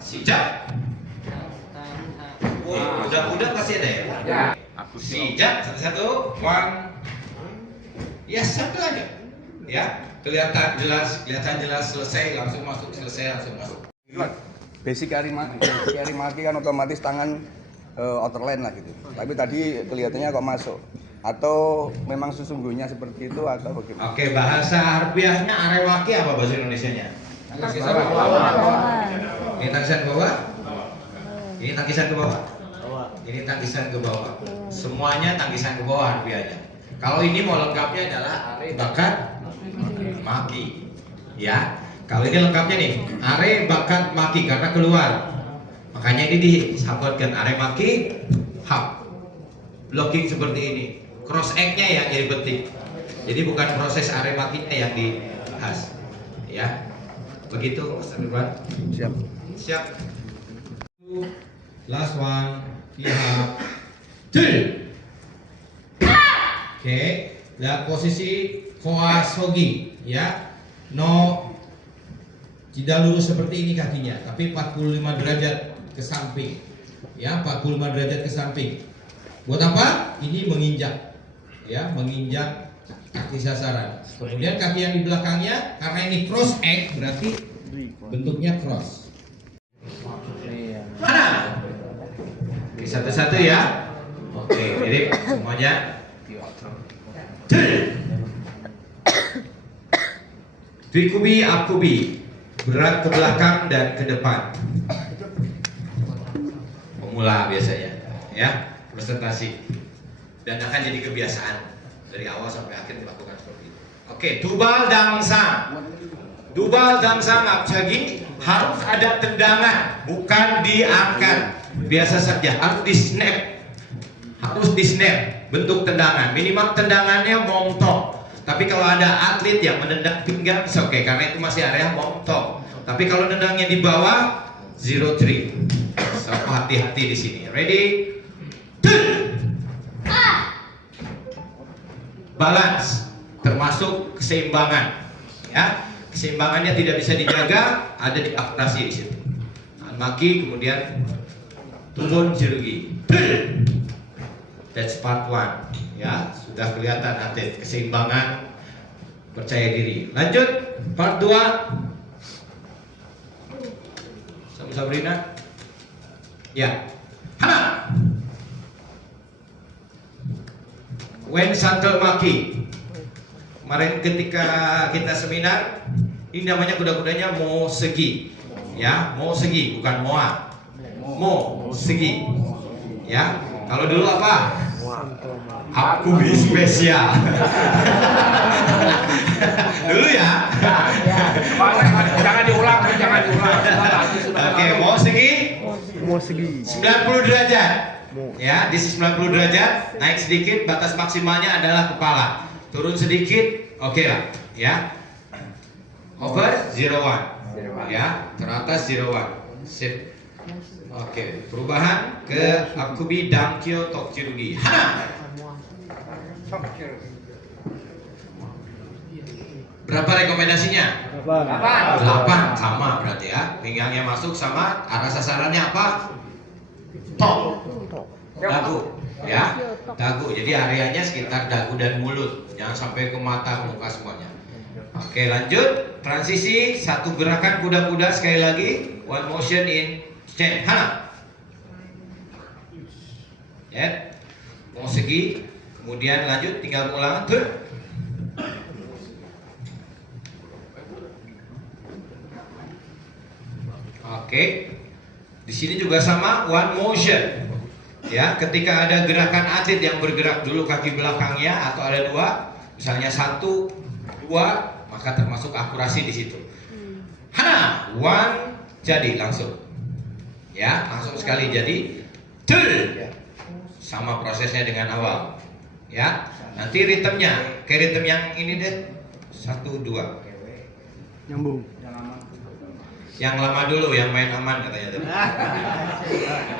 Sijak. Budak-budak pasti ada ya. Sijak satu-satu. One. Ya satu aja. Ya, kelihatan jelas selesai langsung masuk, selesai langsung masuk. Basic arimaki kan otomatis tangan outerline lah gitu. Tapi tadi kelihatannya kok masuk. Atau memang sesungguhnya seperti itu atau bagaimana? Oke, bahasa harfiahnya arewaki apa bahasa Indonesianya? Ini tangisan ke bawah. Ini tangisan ke bawah. Ini tangisan ke bawah. Semuanya tangisan ke bawah harfiahnya. Kalau ini mau lengkapnya adalah are bakat maki. Ya. Kalau ini lengkapnya nih, are bakat maki karena keluar. Makanya ini disabotkan are maki hap. Blocking seperti ini. Cross egg-nya yang jadi penting. Jadi bukan proses are makinya yang dibahas. Ya. Begitu, Mas Ridwan. Siap. Siap. Last one. Lihat. Tuh. Oke. Lihat posisi koasogi, ya. No. Tidak lurus seperti ini kakinya, tapi 45 derajat ke samping. Ya, 45 derajat ke samping. Buat apa? Ini menginjak. Ya, menginjak kaki sasaran. Kemudian kaki yang di belakangnya, karena ini cross egg berarti bentuknya cross. Mana? Oke, satu-satu ya. Oke, mirip semuanya. Trikubi akubi, berat ke belakang dan ke depan. Pemula biasanya, ya, presentasi. Dan akan jadi kebiasaan dari awal sampai akhir melakukan seperti itu. Oke, tubal dangsang. Tubal dangsang abjagi harus ada tendangan, bukan diangkat. Biasa saja, harus di snap. Harus di snap bentuk tendangan. Minimal tendangannya montok. Tapi kalau ada atlet yang menendang pinggang, oke, karena itu masih area montok. Tapi kalau nendangnya di bawah, 0-3. So, hati-hati di sini. Ready? Balance, termasuk keseimbangan. Ya, keseimbangannya tidak bisa dijaga, ada di akurasi di situ. Maki, kemudian turun jerugi. That's part 1. Ya, sudah kelihatan atlet keseimbangan, percaya diri. Lanjut, part 2. Sabrina. Ya. Hana. When shuttle maki. Kemarin ketika kita seminar, ini namanya kuda-kudanya mo segi. Ya, mo segi bukan moa. Mo segi. Ya. Kalau dulu apa? Akubi spesial. Dulu ya. Jangan diulang. Oke, mau segi? Mau segi. 90 derajat. Ya, di 90 derajat, naik sedikit, batas maksimalnya adalah kepala. Turun sedikit, oke lah, ya. Over 01. Ya, teratas 01. Sip. Oke, perubahan ke akubi dankyo tokjirugi. Hana. Berapa rekomendasinya? 8 sama berarti ya. Pinggangnya masuk sama arah sasarannya apa? Tok. Dagu. Ya. Dagu. Jadi areanya sekitar dagu dan mulut. Jangan sampai ke mata, ke muka semuanya. Oke, lanjut. Transisi satu gerakan kuda-kuda sekali lagi. One motion in stand. Hana. Ya. Mau segi. Kemudian lanjut tinggal ulang. Oke, di sini juga sama one motion. Ya, ketika ada gerakan atlet yang bergerak dulu kaki belakangnya atau ada 2, misalnya 1, 2, maka termasuk akurasi di situ. Hana, one, jadi langsung. Ya, langsung sekali jadi. Sama prosesnya dengan awal. Ya, nanti ritmenya, kayak ritm yang ini deh, 1, 2. Nyambung. Yang lama dulu, yang main aman katanya tadi.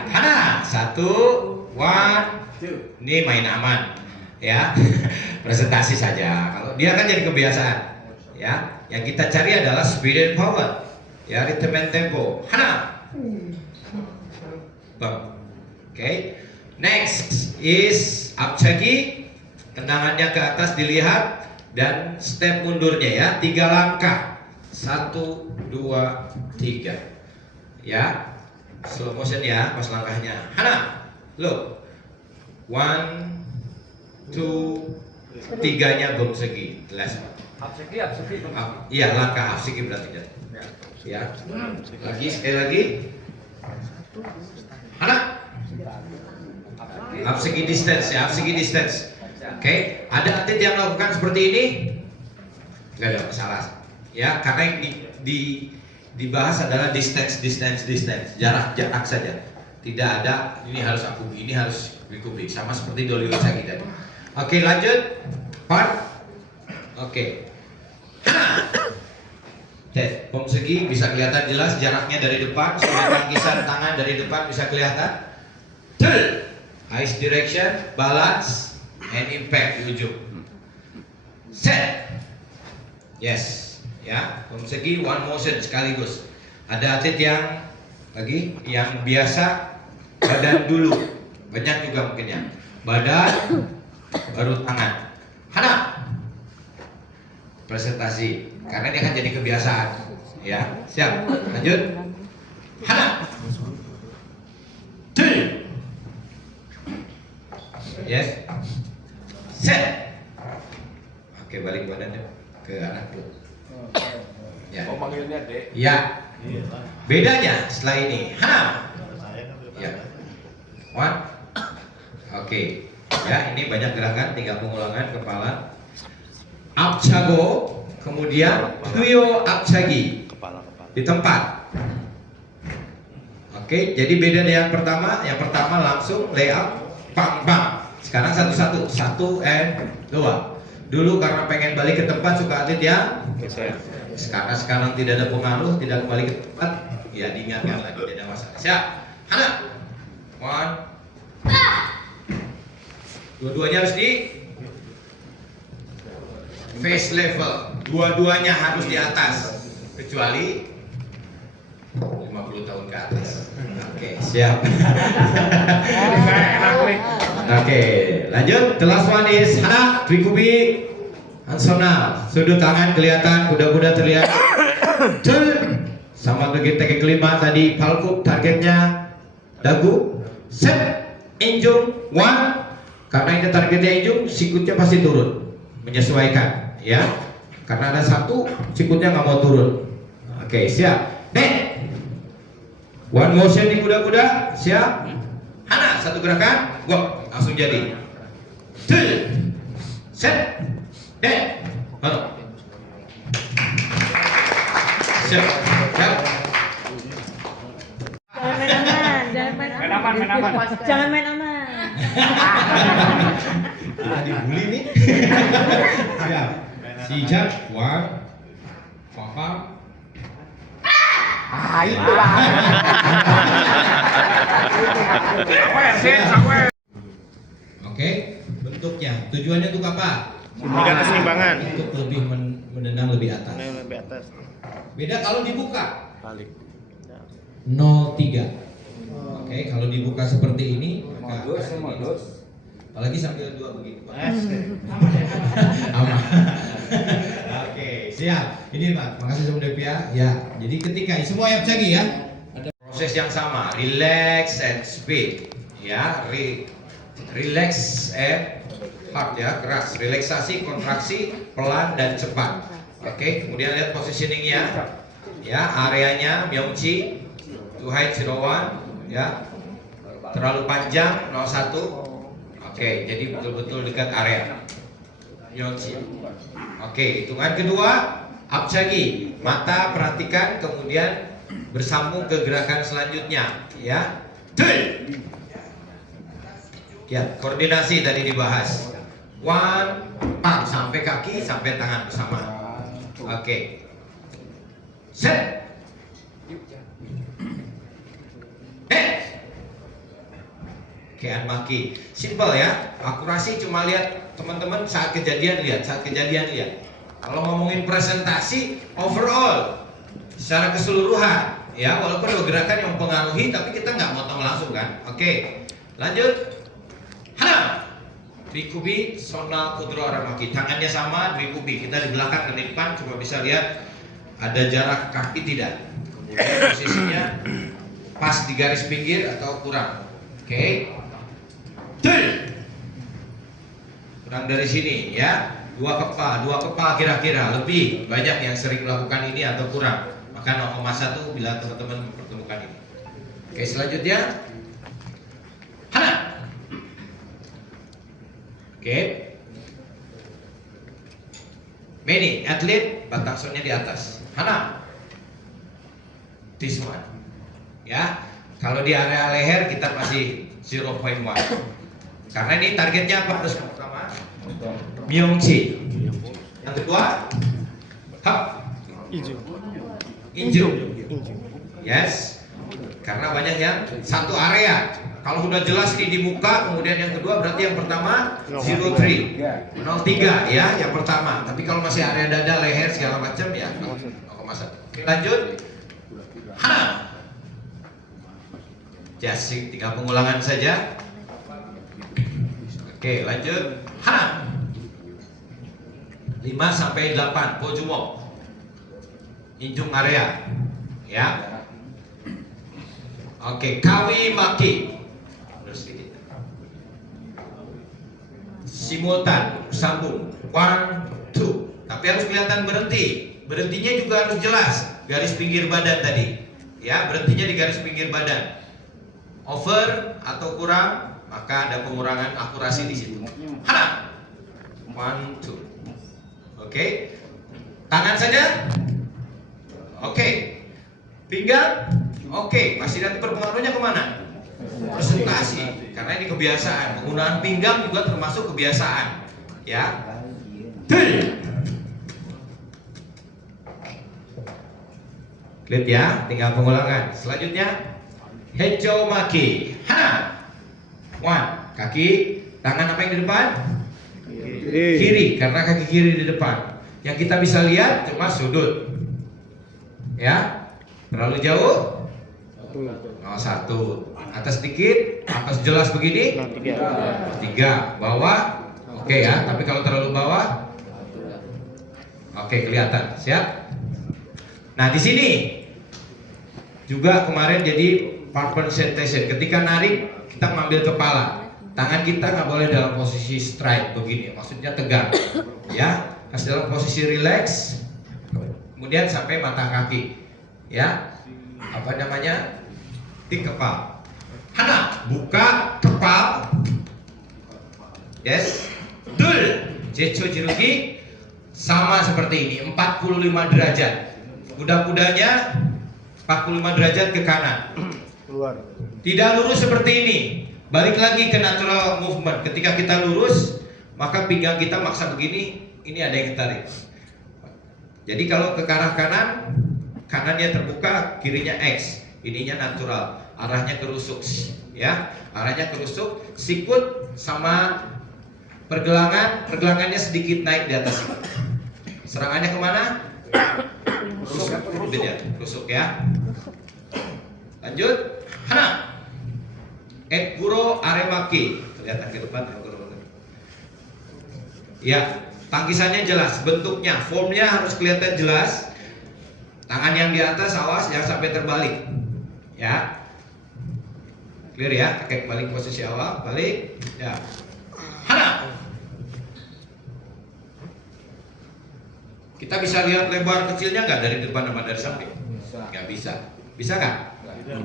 Hana, 1, 1, 2. Ini main aman, ya. Presentasi saja. Kalau dia kan jadi kebiasaan, ya. Yang kita cari adalah speed and power, ya, rhythm and tempo. Hana, Bang. Oke. Next is abjagi. Tendangannya ke atas dilihat dan step mundurnya ya. 3 langkah. 1, 2, 3. Ya. Slow motion ya pas langkahnya. Hana. Look. 1, 2, 3-nya bom segi. Last one. Absegi. Iya, langkah absegi berarti kan. Ya. Lagi sekali lagi. Hana. Absegi distance ya, absegi distance. Oke, ada atlet yang melakukan seperti ini, nggak ada masalah. Ya, karena yang dibahas adalah distance, jarak saja. Tidak ada ini harus aku, ini harus kubik, sama seperti Dolly Osaki tadi. Oke, lanjut. Part. Oke. Bom segi bisa kelihatan jelas jaraknya dari depan, sudah tangkisan tangan dari depan bisa kelihatan. Eyes direction, balance, and impact di ujung. Set. Yes, ya. Bom segi one motion sekaligus. Ada atlet yang biasa badan dulu, banyak juga mungkin ya. Badan, baru tangan. Hana. Presentasi, karena ini akan jadi kebiasaan. Ya, siap. Lanjut. Hana. Yes. Set. Oke, balik badannya ke arah perut. Ya. Oh, manggilnya Dek. Ya. Bedanya setelah ini. Hana. Ya. One. Oke. Ya, ini banyak gerakan, 3 pengulangan kepala. Abjago, kemudian Tuyo Abjagi di tempat. Oke, jadi beda dengan yang pertama langsung layout bang. Sekarang satu-satu, 1 and 2. Dulu karena pengen balik ke tempat suka atlet ya. Sekarang tidak ada pengaruh, tidak kembali ke tempat, ya diingatkan lagi, tidak ada masalah. Siap, Hana. One. Dua-duanya harus di face level, dua-duanya harus di atas, kecuali 50 tahun ke atas. Oke, siap. Oke, lanjut. The last one is Hana, Trikubi, Hansona. Sudut tangan kelihatan, kuda-kuda terlihat. Sama begitu teknik kelima tadi, palkup targetnya dagu. Set, injung, one. Karena ini targetnya injung, sikutnya pasti turun, menyesuaikan. Ya, karena ada satu sikutnya nggak mau turun. Oke, siap. Nek, one motion di kuda-kuda, siap. Hana, satu gerakan, go, langsung jadi. Set, nek, baru. Siap, siap. Jangan main aman. Dibully nih. Siap. Siap. One. Papa. Itulah. Oke, bentuknya. Tujuannya untuk apa? Menjaga keseimbangan. Untuk lebih menendang lebih atas. Lebih atas. Beda kalau dibuka. Balik. 03. Oke, kalau dibuka seperti ini, Modus. apalagi sambil 2 begitu. Aman. Oke, siap. Ini Pak, makasih sama Devia. Ya, jadi ketika semua yang lagi ya, ada proses yang sama, relax and speed. Ya, relax and hard ya, keras. Relaksasi, kontraksi, pelan dan cepat. Oke, kemudian lihat positioningnya. Ya, areanya Myeongchi, to height 01. Ya, terlalu panjang 01. Oke, jadi betul-betul dekat area Myeongchi. Oke, hitungan kedua abjagi, mata perhatikan kemudian bersambung ke gerakan selanjutnya. Ya, ya, koordinasi tadi dibahas. One, pang, sampai kaki sampai tangan bersama. Oke, set. Kean maki, simple ya. Akurasi cuma lihat teman-teman saat kejadian lihat. Kalau ngomongin presentasi overall, secara keseluruhan, ya, walaupun ada gerakan yang mempengaruhi, tapi kita nggak motong langsung kan. Oke, lanjut. Hana, Dwikubi, Sona, Kudro, Aramaki. Tangannya sama, Dwikubi. Kita di belakang dan di depan, coba bisa lihat ada jarak kaki tidak. Kemudian posisinya pas di garis pinggir atau kurang. Oke. Kurang dari sini ya. Dua kepal kira-kira, lebih banyak yang sering melakukan ini atau kurang. Maka 0,1 bila teman-teman mempertemukan ini. Oke, selanjutnya Hana. Oke. Many atlet batang sonnya di atas. Hana. This one. Ya. Kalau di area leher kita masih 0,1. Karena ini targetnya apa? Terus pertama Myongchi. Yang kedua Hap. Inju. Yes. Karena banyak yang satu area. Kalau sudah jelas ini di muka, kemudian yang kedua berarti yang pertama 03 ya, yang pertama. Tapi kalau masih area dada, leher segala macam ya 0,1. Lanjut. Hana. Jasik, tinggal pengulangan saja. Oke, lanjut. Hana. 5 sampai 8 Pojumo. Injung area. Ya. Oke, Kawi Maki. Terus sedikit. Simultan, sambung. 1, 2. Tapi harus kelihatan berhenti. Berhentinya juga harus jelas. Garis pinggir badan tadi. Ya, berhentinya di garis pinggir badan. Over atau kurang, maka ada pengurangan akurasi di situ. Hana. 1, 2. Oke. Tangan saja. Oke. Pinggang. Oke. Masih nanti berpengaruhnya kemana? Presentasi. Karena ini kebiasaan. Penggunaan pinggang juga termasuk kebiasaan. Ya. Lihat ya. Tinggal pengulangan. Selanjutnya Hejo Maki. Hana. 1. Kaki. Tangan apa yang di depan? Kiri. Karena kaki kiri di depan. Yang kita bisa lihat cuma sudut. Ya. Terlalu jauh? 1. Atas sedikit, atas jelas begini? 3. Bawah? Oke ya, tapi kalau terlalu bawah? Oke, kelihatan. Siap? Nah, di sini juga kemarin jadi part presentation. Ketika narik, kita mengambil kepala. Tangan kita nggak boleh dalam posisi straight begini, maksudnya tegak. Ya, harus dalam posisi relax. Kemudian sampai mata kaki. Ya. Apa namanya? Tik kepal. Hana, buka kepal. Yes. Dul. Jecho jirugi sama seperti ini, 45 derajat. Kuda-kudanya 45 derajat ke kanan. Keluar. Tidak lurus seperti ini. Balik lagi ke natural movement. Ketika kita lurus, maka pinggang kita maksa begini, ini ada yang tarik. Jadi kalau ke arah kanan, kanannya terbuka, kirinya X. Ininya natural, arahnya kerusuk, ya, arahnya kerusuk. Sikut sama pergelangannya sedikit naik di atas sikut. Serangannya kemana? Rusuk, rusuk ya. Lanjut, Hana. Ekuro Aremaki. Kelihatan ke depan. Ya, tangkisannya jelas, bentuknya, formnya harus kelihatan jelas. Tangan yang di atas, awas jangan sampai terbalik. Ya, clear ya. Kakek balik posisi awal, balik. Ya, Hana. Kita bisa lihat lebar kecilnya nggak dari depan sama dari samping? Nggak bisa. Bisa nggak?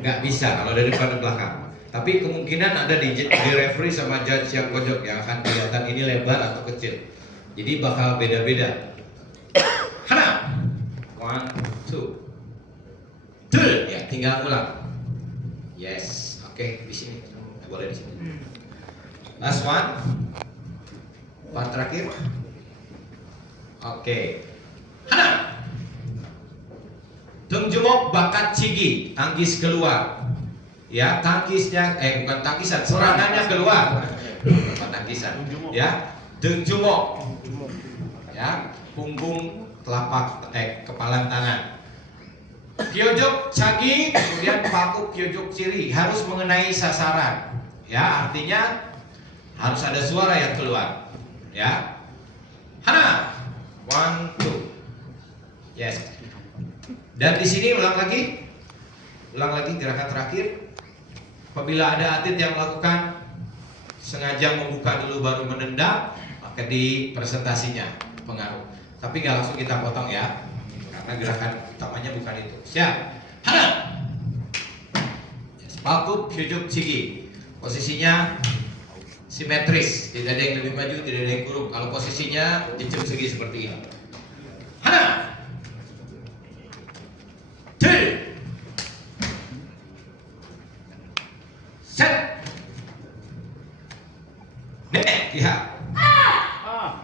Nggak bisa kalau dari depan ke belakang. Tapi kemungkinan ada di referee sama judge yang pojok yang akan kelihatan ini lebar atau kecil. Jadi bakal beda-beda. Hana. 1, 2. Ya, tinggal ulang. Yes, oke, di sini. Boleh di sini. Last one. Part terakhir. Oke. Hana. Tungjumok bakat cigi, tangkis keluar. Ya, tangkisnya bukan tangkisan, serangannya keluar. Bukan tangkisan. Ya, tungjumok. Ya, punggung telapak kepala tangan. Kyojok Chagi, kemudian Paku Kyojok Chiri harus mengenai sasaran. Ya, artinya harus ada suara yang keluar. Ya. Hana. 1, 2. Yes. Dan di sini ulang lagi gerakan terakhir. Apabila ada atlet yang melakukan sengaja membuka dulu baru menendang, maka di presentasinya pengaruh. Tapi nggak langsung kita potong ya, karena gerakan utamanya bukan itu. Siap. Hana. Yes. Paku Kyojok Chigi. Posisinya simetris, tidak ada yang lebih maju, tidak ada yang kurung. Kalau posisinya jejak segi seperti ini. Hana. 2. Set. Nek, lihat.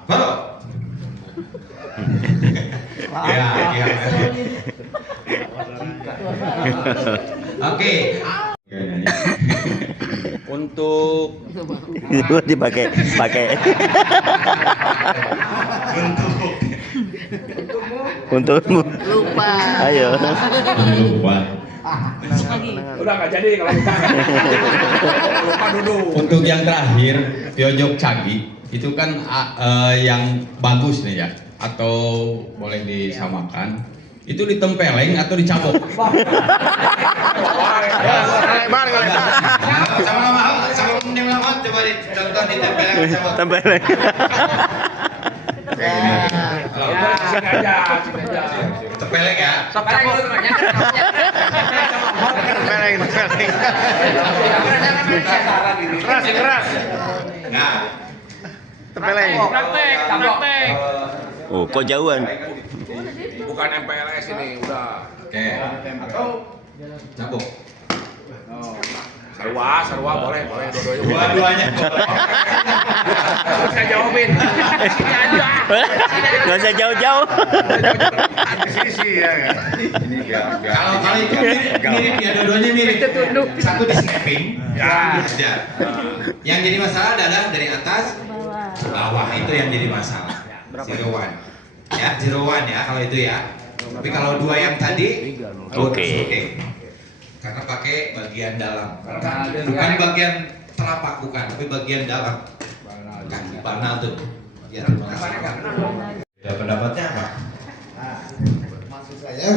Baru. Ya. Oke. Untuk dipakai. Untukmu. Lupa. Ayo. Udah nggak jadi kalau lupa. Lupa dulu. Untuk yang terakhir, Kyojok Chagi itu kan yang bagus nih ya, atau boleh disamakan. Itu ditempeleng atau dicabok? Sama coba dicontoh ditempeleng sama. Tempeleng. Sini aja. Tempeleng ya. Keras. Nah, Praktek. Oh, kok jauhan? Bukan MPLS ini, udah. oke. Cabuk. Sarwa boleh dua-duanya. Dua-duanya. Saya jawabin. Sini aja. Gak usah jauh-jauh. Sisi ya. Kalau itu mirip ya, dua-duanya mirip. Satu di snapping, Ya. ada. Yang jadi masalah adalah dari atas ke bawah, itu yang jadi masalah. 0-1. Ya, 0-1 ya kalau itu ya. Tapi kalau dua yang tadi, Oke. Karena pakai bagian dalam, bukan bagian telapak, bukan, tapi bagian dalam. Kaki panah tuh. Ya, terima kasih. Ya, pendapatnya apa? Maksud saya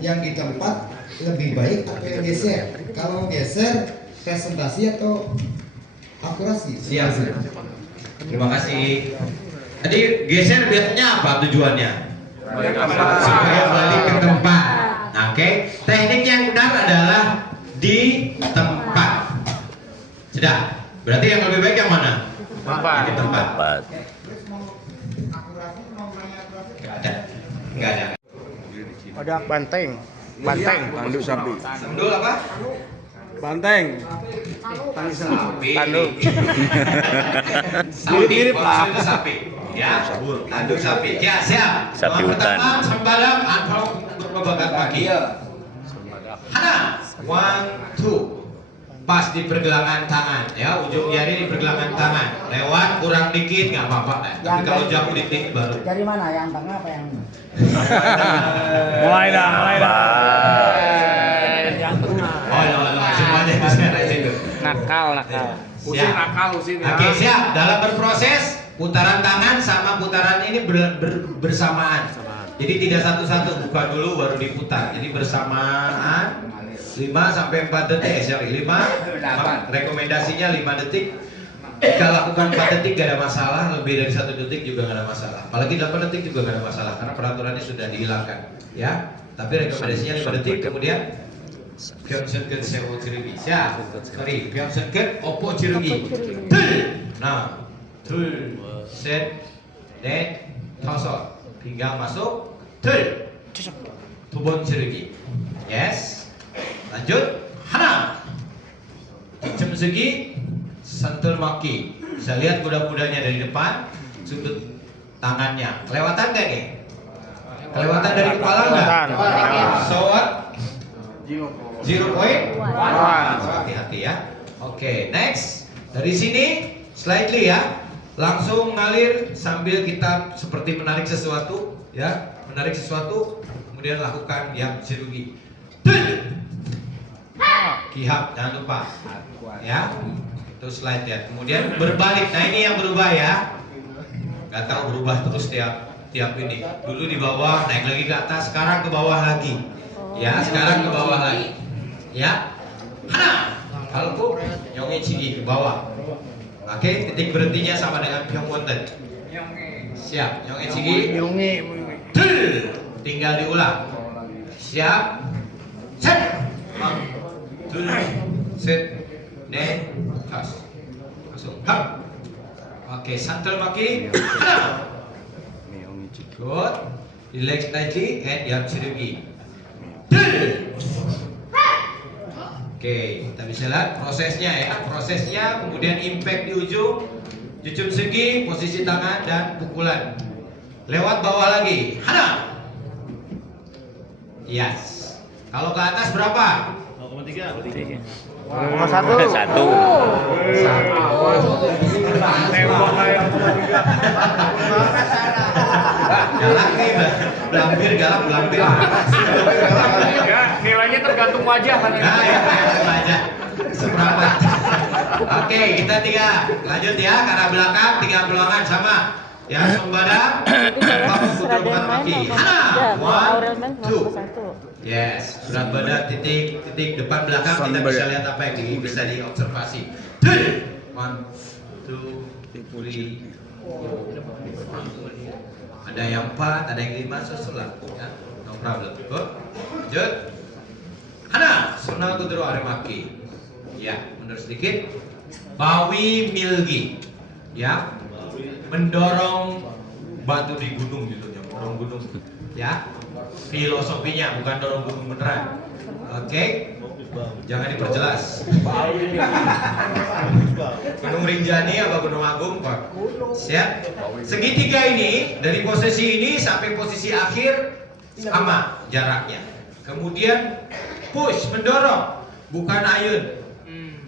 yang di tempat lebih baik atau yang geser? Kalau geser presentasi atau akurasi? Siap. Terima kasih. Tadi geser biasanya apa tujuannya? Supaya balik ke tempat. Nah, oke. Teknik yang benar adalah di tempat. Sudah. Berarti yang lebih baik yang mana? Di tempat. Empat. Terus mau akurasi, mau banyak akurasi? Nggak ada. ada banteng. Tanduk sapi. Sendul apa? Banteng. Sapi. Tanduk. Sapi. Maksudnya itu sapi. Ya. Tanduk sapi. Ya, siap. Sapi Yang hutan. pertama, sembalang atau berpegangan kaki. Hana. 1, 2. Pas di pergelangan tangan, ya, ujung jari di pergelangan tangan. Lewat kurang dikit nggak apa-apa. Tapi kalau jauh dikit baru. Dari mana? Yang tengah apa yang? Mulai dah. Oh, no, semuanya di sana itu. Nakal. Usin nakal usin ya. Oke, siap. Dalam berproses, putaran tangan sama putaran ini bersamaan. Jadi tidak satu-satu, buka dulu baru diputar. Jadi bersamaan 5 sampai 4 detik. Sorry, 5. Rekomendasinya 5 detik. Jika lakukan 4 detik gak ada masalah, lebih dari 1 detik juga gak ada masalah. Apalagi 8 detik juga gak ada masalah karena peraturannya sudah dihilangkan, ya. Tapi rekomendasinya 5 detik. Kemudian Pyeongseongeun sewo jirugi. Siap. Sorry, Pyeongseongeun opo jirugi. Nah, set, 넷, 다섯. Pinggang masuk. Tubon jirugi. Yes. Lanjut. Hana. Jam segi. Sentul maki. Bisa lihat kuda-kudanya dari depan. Sudut tangannya. Kelewatan gak nih? Kelewatan dari kepala nggak? So what? 0 point? Hati-hati ya. Oke, next. Dari sini slightly ya. Langsung ngalir sambil kita seperti menarik sesuatu, ya. Menarik sesuatu, kemudian lakukan yang chirurgi. Dul. Kihap, jangan lupa. Ya, itu slide ya. Kemudian berbalik. Nah ini yang berubah ya. Gak tahu berubah terus tiap ini. Dulu di bawah, naik lagi ke atas, sekarang ke bawah lagi. Ya, sekarang ke bawah lagi. Ya, hana. Halku, nyongi cigi ke bawah. Oke, titik berhentinya sama dengan pyong wonten. Siap, nyongi cigi. Dul. Tinggal diulang. Siap. Set. Dul. Set. Ne. Tas. Langsung. Hap. Oke, santel maki. Hana. Good. Relax slightly and yap chirurgi. Dul. Oke, kita bisa lihat prosesnya ya. Prosesnya, kemudian impact di ujung, jujur segi, posisi tangan dan pukulan. Lewat bawah lagi. Hana. Yes. Kalau ke atas berapa? 1. Galak nih, belambir galak belambir. Ya, nilainya tergantung wajah kan. Nah, ya, wajah. Seperempat. Oke, kita 3. Lanjut ya, ke arah belakang, 3 peluangan sama. Ya, sombada. Serada main Maki. Hana. Aurel main 1, 2. 1. Yes, berat badan titik depan belakang kita bisa lihat apa yang bisa diobservasi. 1, 2, 3, 4. Ada yang 4, ada yang 5, susulah. Ya, no problem. Good. Lanjut. Hana, sunal kudro aremaki. Ya, mundur sedikit. Bawi milgi. Ya, mendorong batu di gunung gitu, mendorong gunung. Ya. Filosofinya bukan dorong gunung beneran. Oke. Jangan diperjelas. Gunung Rinjani apa Gunung Agung, Pak? Siap. Segitiga ini dari posisi ini sampai posisi akhir sama jaraknya. Kemudian push, mendorong, bukan ayun.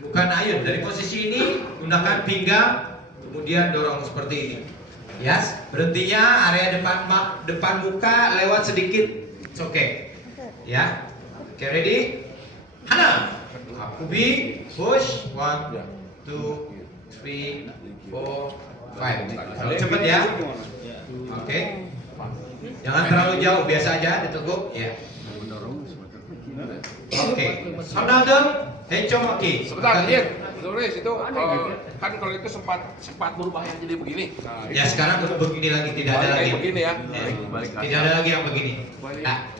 Bukan ayun. Dari posisi ini gunakan pinggang, kemudian dorong seperti ini. Yes, berhentinya area depan muka lewat sedikit. It's okay. Ya. Okay, ready? Hana. Akubi, push. 1, 2, 3, 4, 5. Terlalu cepat ya. Oke. Jangan terlalu jauh, biasa aja diteguk. Ya. Oke. Sonaldem, Hechomaki. Sebentar, tulis itu kan kalau itu sempat berubah yang jadi begini. Nah, Ya sekarang begini lagi, tidak ada lagi. Begini ya. Tidak ada lagi yang begini. Nah,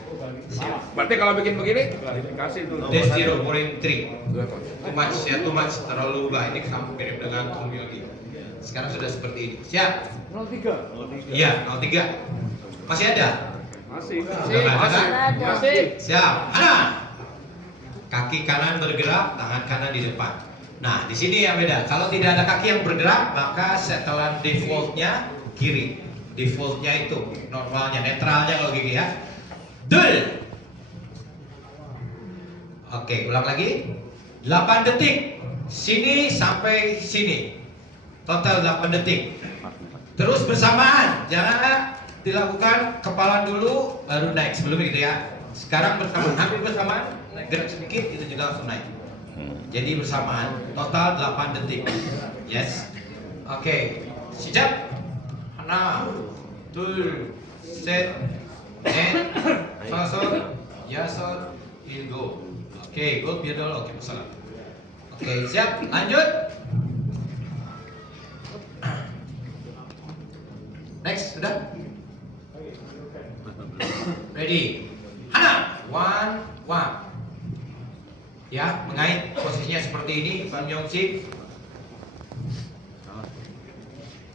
Berarti kalau bikin begini, klarifikasi dulu. that's 0.3. Too much, terlalu ubah. Ini kamu mirip dengan Tomiogi. Sekarang sudah seperti ini. Siap? 03. Iya, 03. Masih ada? Masih. Masih. Siap. Hana. Kaki kanan bergerak, tangan kanan di depan. Nah, di sini yang beda. Kalau tidak ada kaki yang bergerak, maka setelan defaultnya kiri. Defaultnya itu normalnya, netralnya kalau gini ya. Dul. Oke, ulang lagi. 8 detik. Sini sampai sini. Total 8 detik. Terus bersamaan. Jangan dilakukan kepala dulu baru naik sebelum itu ya. Sekarang bersamaan, hampir bersamaan. Gerak sedikit itu juga langsung naik. Jadi bersamaan. Total 8 detik. Yes. Oke. Siap. Hana. Dul. Set. And Fasol, Yasol, Ilgo. Oke, go biadol. Oke, masalah. Oke, siap. Lanjut. Next, sudah. Ready. Hana. 1, 1. Ya, mengait posisinya seperti ini. Pan Yongsi.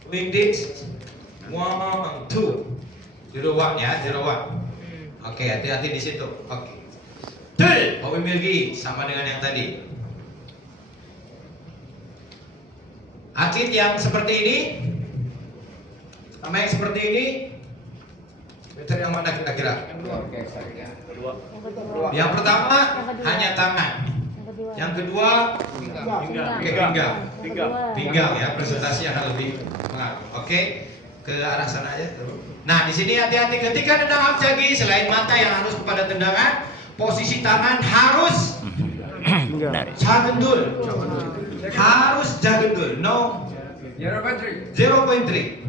Wingdings. 1, 2. 0-1 ya, 0-1. Oke, hati-hati di situ. Oke. Dul, Bawi Milgi sama dengan yang tadi. Atlet yang seperti ini, sama yang seperti ini, better yang mana kira-kira? Yang pertama hanya tangan. Yang kedua pinggang ya, presentasi akan lebih mengaku. Oke, ke arah sana aja. Nah, di sini hati-hati ketika nendang apjagi, selain mata yang harus kepada tendangan, posisi tangan harus jagendul. Harus jagendul. No 0.3.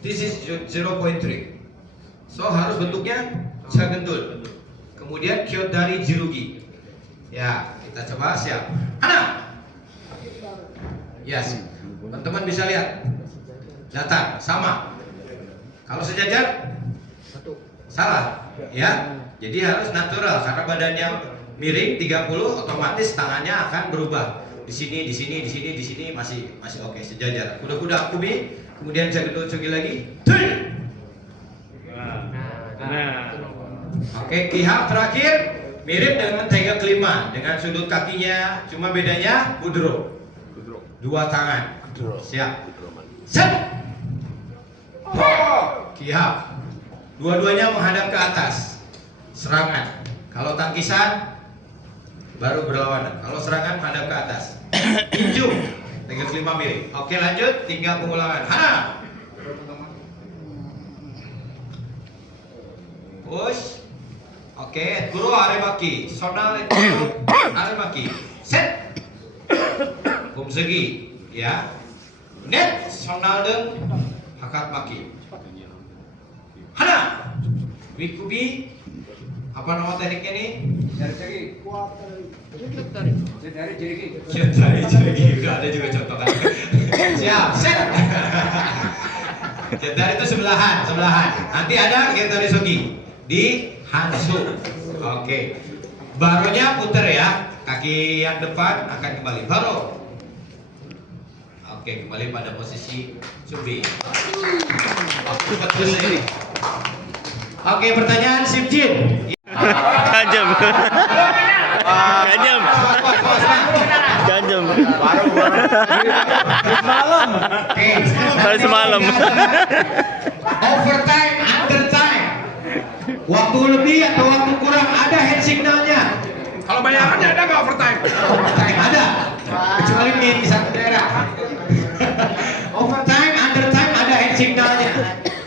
This is 0.3. So harus bentuknya jagendul. Kemudian kyot dari jirugi. Ya, kita coba siap. Hana. Yes. Teman-teman bisa lihat. Datar sama. Kalau sejajar salah, ya. Jadi harus natural karena badannya miring 30, otomatis tangannya akan berubah. Di sini, di sini, di sini, di sini masih oke, sejajar. Kuda-kuda akubi, kemudian jagendul cogi lagi. Oke, kihap terakhir mirip dengan tega kelima dengan sudut kakinya, cuma bedanya budro. Dua tangan. Siap. Set. Kihap. Dua-duanya menghadap ke atas. Serangan. Kalau tangkisan baru berlawanan. Kalau serangan menghadap ke atas. Tinju. Tega kelima mirip. Oke, lanjut. Tinggal pengulangan. Hana. Push. Oke, guru aremaki. Sonal aremaki. Set. Kumsegi. Ya. Net. Sonal deng. Hakat maki. Hana. Wikubi. Apa nama tekniknya nih? Jari-jari. Udah ada juga contoh kan. Siap. Set. Jari itu sebelahan. Nanti ada Getari Sogi di Hansu. Oke. Baronya puter ya. Kaki yang depan akan kembali. Baro. Oke, kembali pada posisi Subi. Oke, pertanyaan Sipjin. Ganjem. Ganjem. Ganjem. Baru semalam. Overtime, undertime. Waktu lebih atau waktu kurang ada hand signalnya. Kalau bayarannya ada nggak overtime? Overtime ada. Kecuali di satu daerah. Overtime, undertime ada hand signalnya.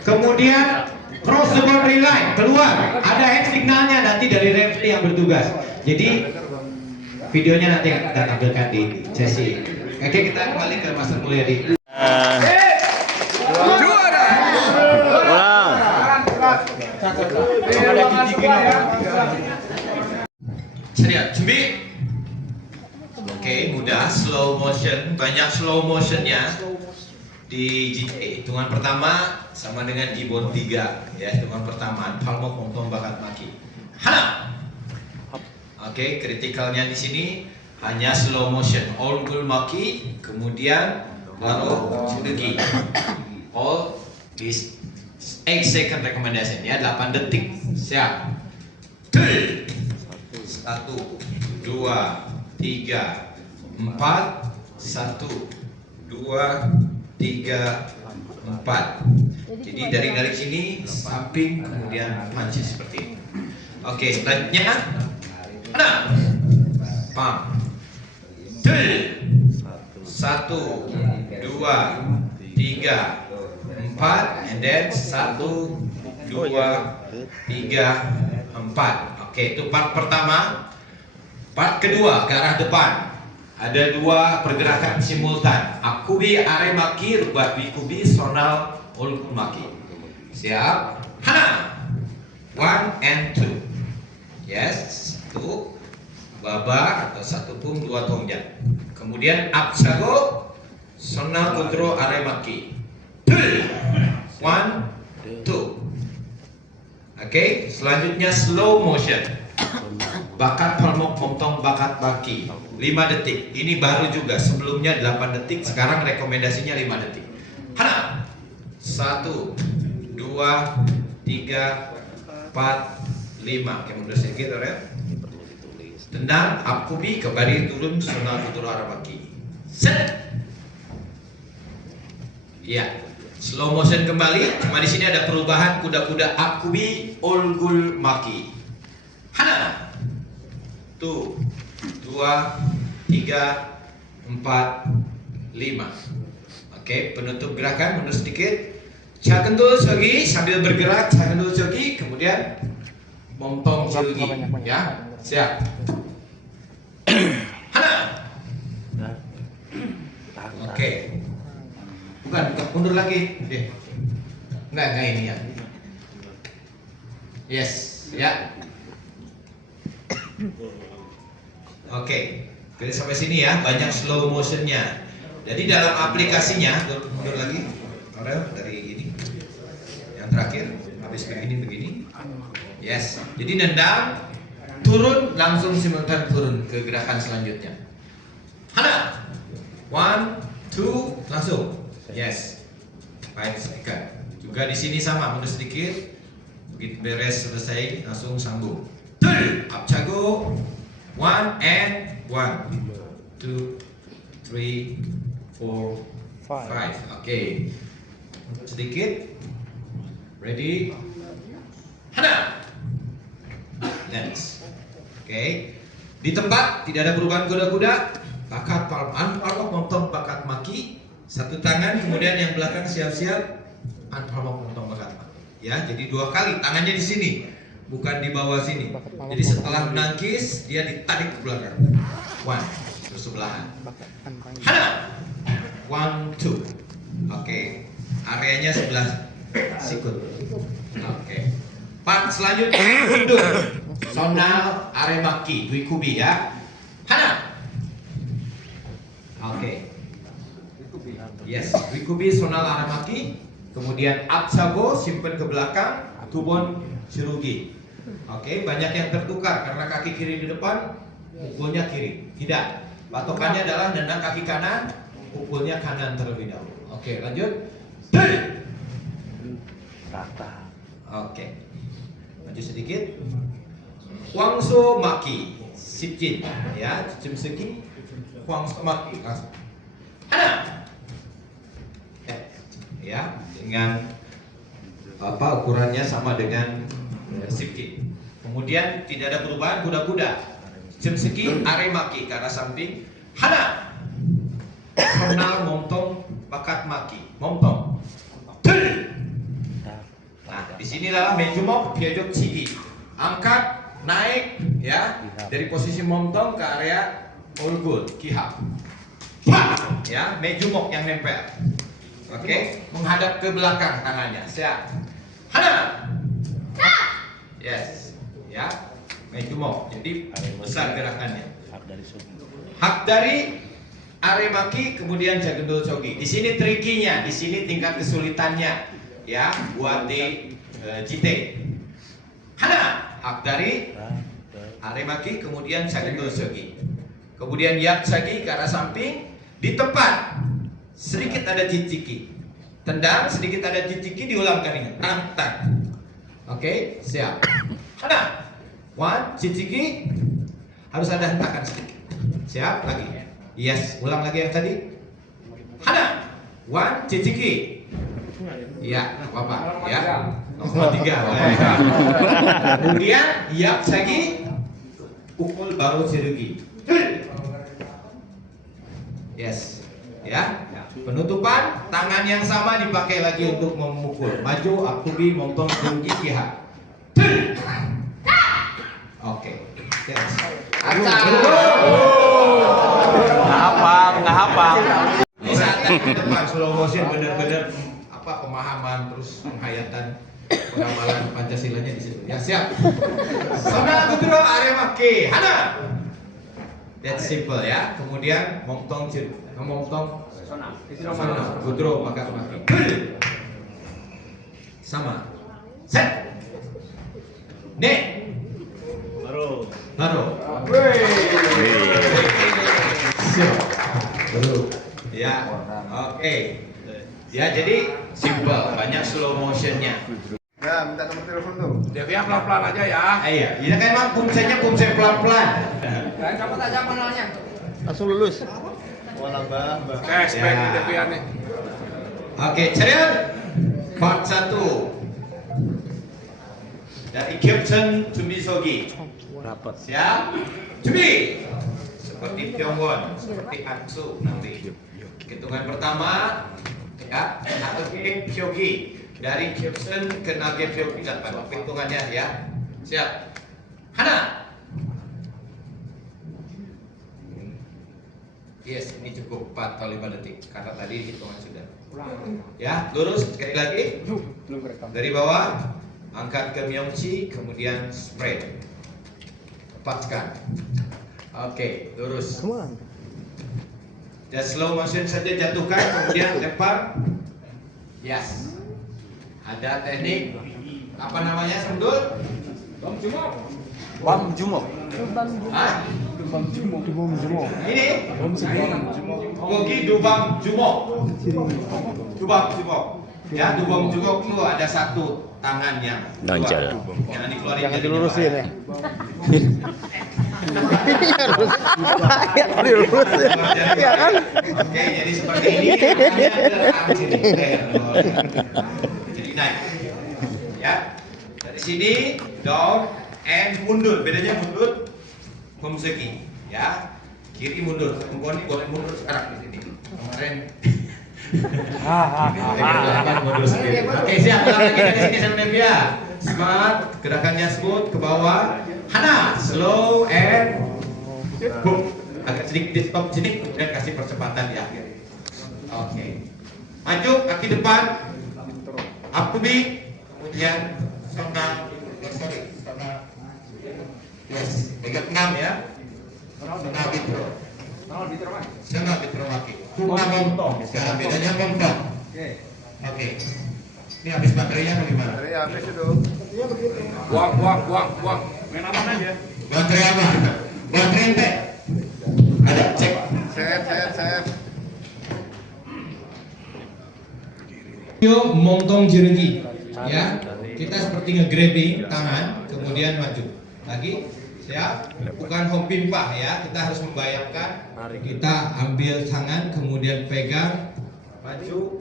Kemudian cross the boundary line keluar ada hand signalnya nanti dari referee yang bertugas. Jadi videonya nanti kita tampilkan di sesi. Oke, kita kembali ke Master Mulyadi. Juara. Ulang. Siap, Jumbi. Oke, mudah, slow motion, banyak slow motionnya di GTA. Hitungan pertama sama dengan Gibbon 3 ya, hitungan pertama palmo pongtong bakat maki. Hana. Oke, kritikalnya di sini hanya slow motion, all gul maki, kemudian baru Jurugi. All is 8 second recommendation ya, 8 detik. Siap. 1 2 3 4 1 2 3 4. Jadi dari sini samping kemudian punch seperti ini. Oke, selanjutnya nah, pam. 1 2 3 4 and then 1 2 3 4. Oke, itu part pertama. Part kedua ke arah depan. Ada dua pergerakan simultan. Akubi aremaki, rubat wikubi sonal ulkumaki. Siap? Hana. 1 and 2. Yes, 1 baba atau 1 pum 2 tongjang. Kemudian absago sonal kudro aremaki. 1 2. Oke, selanjutnya slow motion. Bakat palmok pomtong bakat baki 5 detik. Ini baru juga, sebelumnya 8 detik, sekarang rekomendasinya 5 detik. Hana. 1 2 3 4 5. Oke, mundur sedikit ya. Tendang akubi kembali turun sonal kudro aremaki. Set. Ya. Slow motion kembali, cuma di sini ada perubahan kuda-kuda akubi olgul maki. Hana. 1 2 3 4 5. Oke, penutup gerakan mundur sedikit. Jagendul Jogi sambil bergerak, Jagendul Jogi, kemudian Momtong Jogi. Ya, siap. Hana. Oke. Bukan, mundur lagi. Enggak ini ya. Yes, ya. Oke. Jadi sampai sini ya, banyak slow motionnya. Jadi dalam aplikasinya, mundur lagi, Aurel dari ini, yang terakhir, habis begini. Yes. Jadi nendang, turun, langsung simultan turun ke gerakan selanjutnya. Hana, 1, 2, langsung. Yes. Baik, ikan. Juga di sini sama, mundur sedikit. Begitu beres selesai, langsung sambung. Up jago. 1 and 1, 2, 3, 4, 5. Oke. Sedikit. Ready. Hana. Next. Oke. Di tempat tidak ada perubahan kuda-kuda. Bakat palmok montong bakat maki. Satu tangan, kemudian yang belakang siap-siap. Palmok montong bakat maki. Ya, jadi 2 kali tangannya di sini, bukan di bawah sini. Jadi setelah menangkis dia ditarik ke belakang. 1, terus sebelahan. Hana. 1, 2. Oke. Areanya sebelah sikut. Oke. Part selanjutnya undur. Sonal aremaki, dui kubi ya. Hana. Oke. Yes, dui kubi sonal aremaki. Kemudian absago simpen ke belakang, tubon cirugi. Oke, banyak yang tertukar karena kaki kiri di depan, pukulnya kiri. Tidak. Patokannya adalah nendang kaki kanan, pukulnya kanan terlebih dahulu. Oke, lanjut. Oke. Maju sedikit. Huangso maki, sipjin, ya, cicim segi. Huangso maki, langsung. Hana. Ya, dengan apa ukurannya sama dengan sipjin. Kemudian tidak ada perubahan kuda-kuda. Cicim segi, aremaki ke arah samping. Hana. Sonal montong bakat maki, montong. Nah, disinilah menjumok piojok cigi. Angkat, naik, ya, dari posisi montong ke area olgul, kihap. Ya, menjumok yang nempel. Oke, menghadap ke belakang tangannya. Siap. Hana. Yes, ya, menjumok. Jadi besar gerakannya. Hak dari aremaki, kemudian jagendul cogi. Di sini trikinya, di sini tingkat kesulitannya. Ya, buat di JT. Hana, hak dari aremaki, kemudian jagendul cogi. Kemudian yak sagi ke arah samping, di tempat sedikit ada jiciki. Tendang, sedikit ada jiciki, diulangkan ini. Tang. Oke, siap. Hana. 1, jiciki. Harus ada hentakan sedikit. Siap, lagi. Yes, ulang lagi yang tadi. Hana. 1, jiciki. Ya, apa-apa ya. 3 boleh. Kemudian yak sagi, pukul baru cirugi. Yes, ya. Penutupan tangan yang sama dipakai lagi untuk memukul. Maju, akubi, montong, cirugi, kiha. Oke. Yes. Nggak hafal. Ini saat di depan slow motion benar-benar apa pemahaman terus penghayatan pengamalan Pancasilanya di situ. Ya, siap. Sonal gudro aremaki. Hana. That's simple ya. Kemudian montong sonal gudro maka maki. Sama. Set. Ne. Baru. Siap. Baru. Ya. Oke. Ya, jadi simple, banyak slow motionnya. Ya, minta nomor telepon tuh. Devia pelan-pelan aja ya. Iya, ini kan emang pumsenya pelan-pelan. Dan kamu aja manualnya. Langsung lulus. Respect Devia nih. Oke, Cerian. Part 1. Dari Kyopchen Jumisogi. Rapat. Siap? Jumi. Seperti Pyongwon, seperti Atsu nanti. Hitungan pertama, ya, atau Pyogi. Dari Gibson ke Nagevio Pilat, Pak. Hitungannya ya. Siap. Hana. Yes, ini cukup 4 atau 5 detik karena tadi hitungan sudah. Ya, lurus sekali lagi. Dari bawah, angkat ke Myongchi, kemudian spread. Lepaskan. Oke, lurus. Dan slow motion saja jatuhkan, kemudian lempar. Yes. Ada teknik apa namanya, Sendul? Bam jumok. Hah? Ini Gogi Dubang Jumok. Dubang Jumok. Ya, Dubang Jumok itu ada satu tangannya. Lancar. Jangan dikeluarin. Jangan jadi dilurusin dua. ya. Dilurusin. Ya kan? Oke, jadi seperti ini. Tangannya ke sini. Jadi naik. Ya. Dari sini down and mundur. Bedanya mundur Homseki, ya. Kiri mundur. Komponi boleh mundur sekarang di sini. Kemarin mundur sendiri. Oke, siap. Ulang lagi dari sini sampai dia. Smart, gerakannya smooth ke bawah. Hana, slow and boom. Agak sedikit di stop sini, kemudian kasih percepatan di akhir. Oke. Maju kaki depan. Akubi, kemudian sona. Yes, pegang 6 ya. Sona bitro. Sona bitro maki. Sona montong. Sekarang bedanya montong. Oke. Ini habis baterainya atau gimana? Baterai habis itu. Buang. Main aman aja. Baterai apa? Baterai ente. Ada cek. Saya. Yo montong jergi. Ya. Kita seperti nge-grabbing tangan, kemudian maju. Lagi. Siap? Bukan hompimpa ya. Kita harus membayangkan. Kita ambil tangan, kemudian pegang, maju,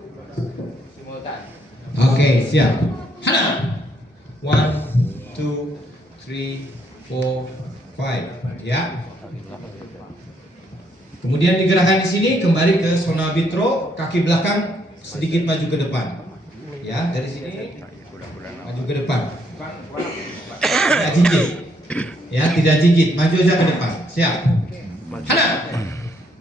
simultan. Oke, siap. Hana. 1, 2, 3, 4, 5. Ya. Kemudian digerakkan di sini, kembali ke Sona Bitro, kaki belakang sedikit maju ke depan. Ya, dari sini maju ke depan. Tidak jijik. Ya, tidak jijik, maju aja ke depan. Siap. Hana.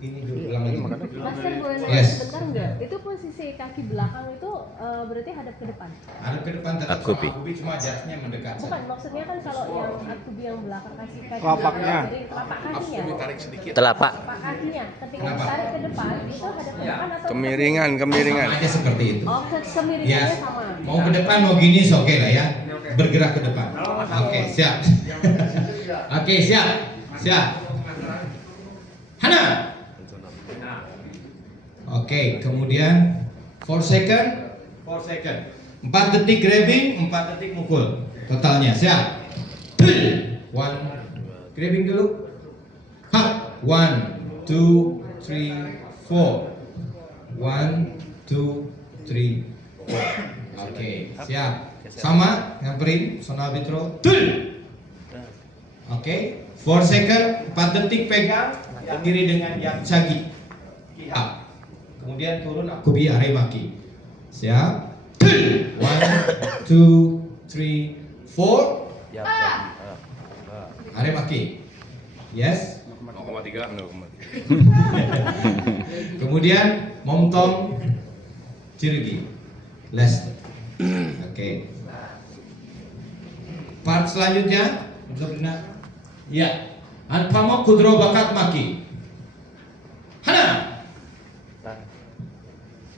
Ini dulu ulang lagi. Master boleh nanya Yes. sebentar nggak? Itu posisi kaki belakang itu berarti hadap ke depan? Hadap ke depan tetap Akubi. Akubi, cuma jaraknya mendekat Bukan, saja. maksudnya kan kalau yang akubi yang belakang kaki Telapaknya. belakang, jadi telapak kakinya. Tarik sedikit. Telapak. Telapak kakinya. Ketika Kenapa? ditarik ke depan itu hadap ke depan atau Kemiringan. Sama aja seperti itu. Oh, Ya, kemiringannya sama. mau ke depan mau gini oke lah ya. Bergerak ke depan. Oke, siap. Oke, siap. Siap. Hana. Oke, kemudian 4 second. 4 detik grabbing, 4 detik mukul. Totalnya, siap. 1 grabbing dulu. Hap. 1, 2, 3, 4. 1, 2, 3, 4. Oke, siap. Sama, nyamperin Sona Bitro. Oke, 4 second, 4 detik pegang, berdiri dengan yang cagi. Up. Kemudian turun Akubi Aremaki. Siap. 1, 2, 3, 4. Aremaki. Yes. 0,3. Kemudian Momtong Jirgi. Last. Oke. Part selanjutnya, benar. Ya. Anpamo Kudro Bakat Maki. Hana.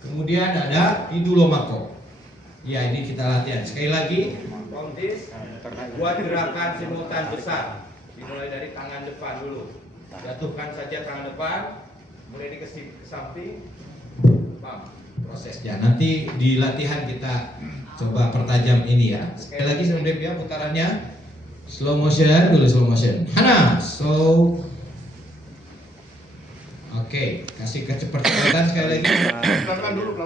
Kemudian ada Idulo Mako. Ya, ini kita latihan. Sekali lagi, Kontis buat gerakan simultan besar. Dimulai dari tangan depan dulu. Jatuhkan saja tangan depan, mulai ke samping. Bam. Prosesnya. Nanti di latihan kita coba pertajam ini ya. Sekali lagi sebelum dia putarannya slow motion dulu, slow motion. Hana. So oke, kasih kecepatan sekali lagi. Pelan-pelan dulu.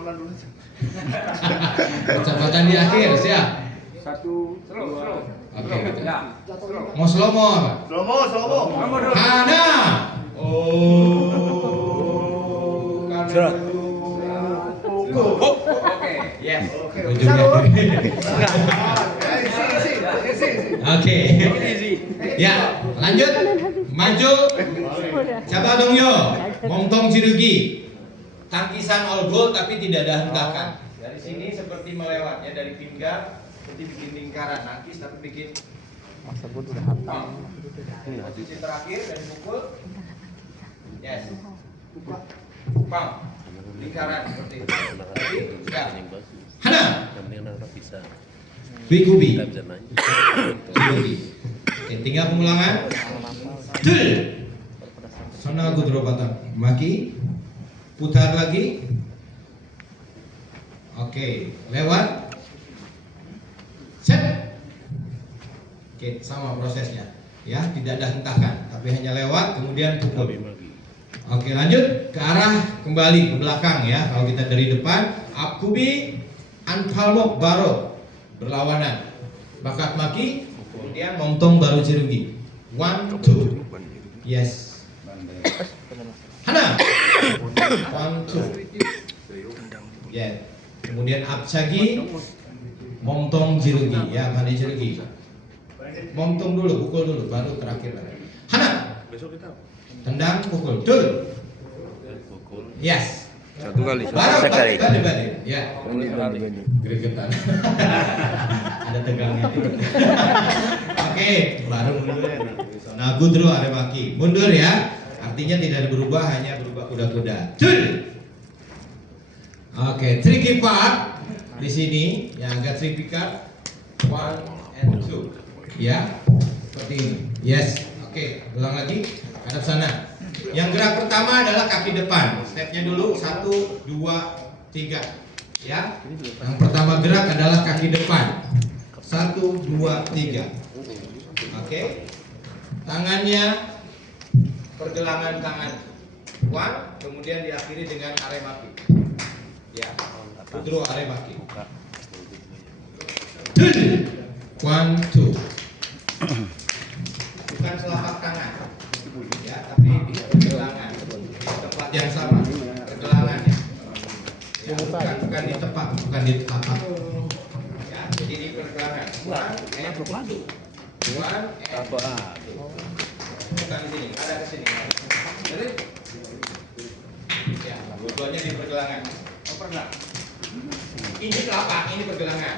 Kecepatan di akhir, siap. 1, slow. Oke, gitu. Mau slow mo apa? Slow. Hana. Oh. Karena Oke. yes. Ujungnya Oke. Ya, lanjut. Maju. Coba dong yo. Momtong Jirugi. Tangkisan all goal tapi tidak ada hentakan. Dari sini seperti melewat ya, dari pinggang seperti bikin lingkaran, nangkis tapi bikin posisi terakhir dan pukul. Yes. Pam. Lingkaran seperti itu. Ya. Hana. Wikubi. Oke, tinggal pengulangan. Dul. Sana Gudro Batang. Maki. Putar lagi. Oke, lewat. Set. Oke, sama prosesnya. Ya, tidak ada hentakan, tapi hanya lewat kemudian pukul. Oke, lanjut ke arah kembali ke belakang ya. Kalau kita dari depan, Akubi Anpalmok Baro berlawanan. Bakat Maki, kemudian Momtong baru Cirugi. 1, 2. Yes. Hana. 1, 2. Ya. Kemudian Absagi, Momtong Cirugi. Ya, mandi Cirugi. Momtong dulu, pukul dulu, baru terakhir. Hana. Tendang, pukul. Dul. Yes. Satu kali. Sekali. Ya. Gregetan. Ada tegangnya. Oke, baru mundur. Nah, Gudro Aremaki. Mundur ya. Artinya tidak berubah, hanya berubah kuda-kuda. Dul. Oke, tricky part di sini yang agak tricky part. 1 and 2. Ya. Seperti ini. Yes. Oke, ulang lagi. Hadap sana. Yang gerak pertama adalah kaki depan. Stepnya dulu 1, 2, 3. Ya. Yang pertama gerak adalah kaki depan. 1, 2, 3. Oke. Tangannya pergelangan tangan. 1, kemudian diakhiri dengan aremaki. Ya. Putro aremaki. 1, 2. Bukan selapak tangan. Ya, tapi di pergelangan di tempat yang sama pergelangannya ya, bukan di tepak, bukan di tapak ya, jadi di pergelangan. Bukan di sini, ada ke sini. Jadi ya, dua-duanya di pergelangan. Oh, pernah. Ini telapak, ini pergelangan.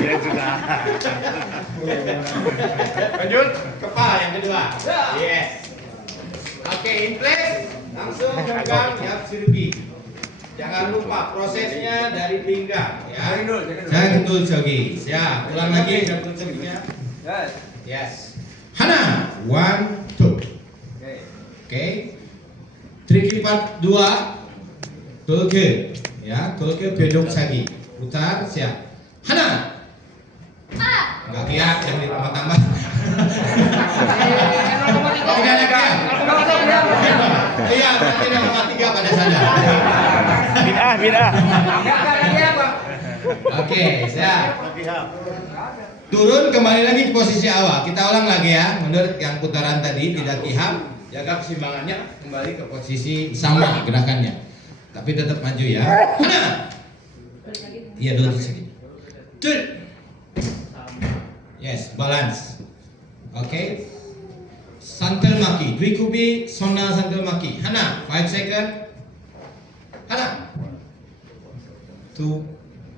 Ya sudah. Lanjut, kepala yang kedua. Yes. Oke, in place. Langsung pegang ya Cirugi. Jangan lupa prosesnya dari pinggang ya. Jantul jogi. Siap. Ulang lagi jantul joginya. Yes. Hana. 1, 2. Oke. Tricky part 2. Golke. Ya, golke bedok sagi. Putar, siap. Hana. Enggak kiat, jangan ditambah-tambah. Tidak ada kiat. Iya, berarti 0,3 pada sadar. Bid'ah. Oke, siap. Turun kembali lagi ke posisi awal. Kita ulang lagi ya. Menurut yang putaran tadi tidak kiham, jaga keseimbangannya, kembali ke posisi sama gerakannya. Tapi tetap maju ya. Hana. Iya, dulu segini. Yes, balance. Oke. Santel maki, Dwikubi, Sona santel maki. Hana, 5 second. Hana. 2,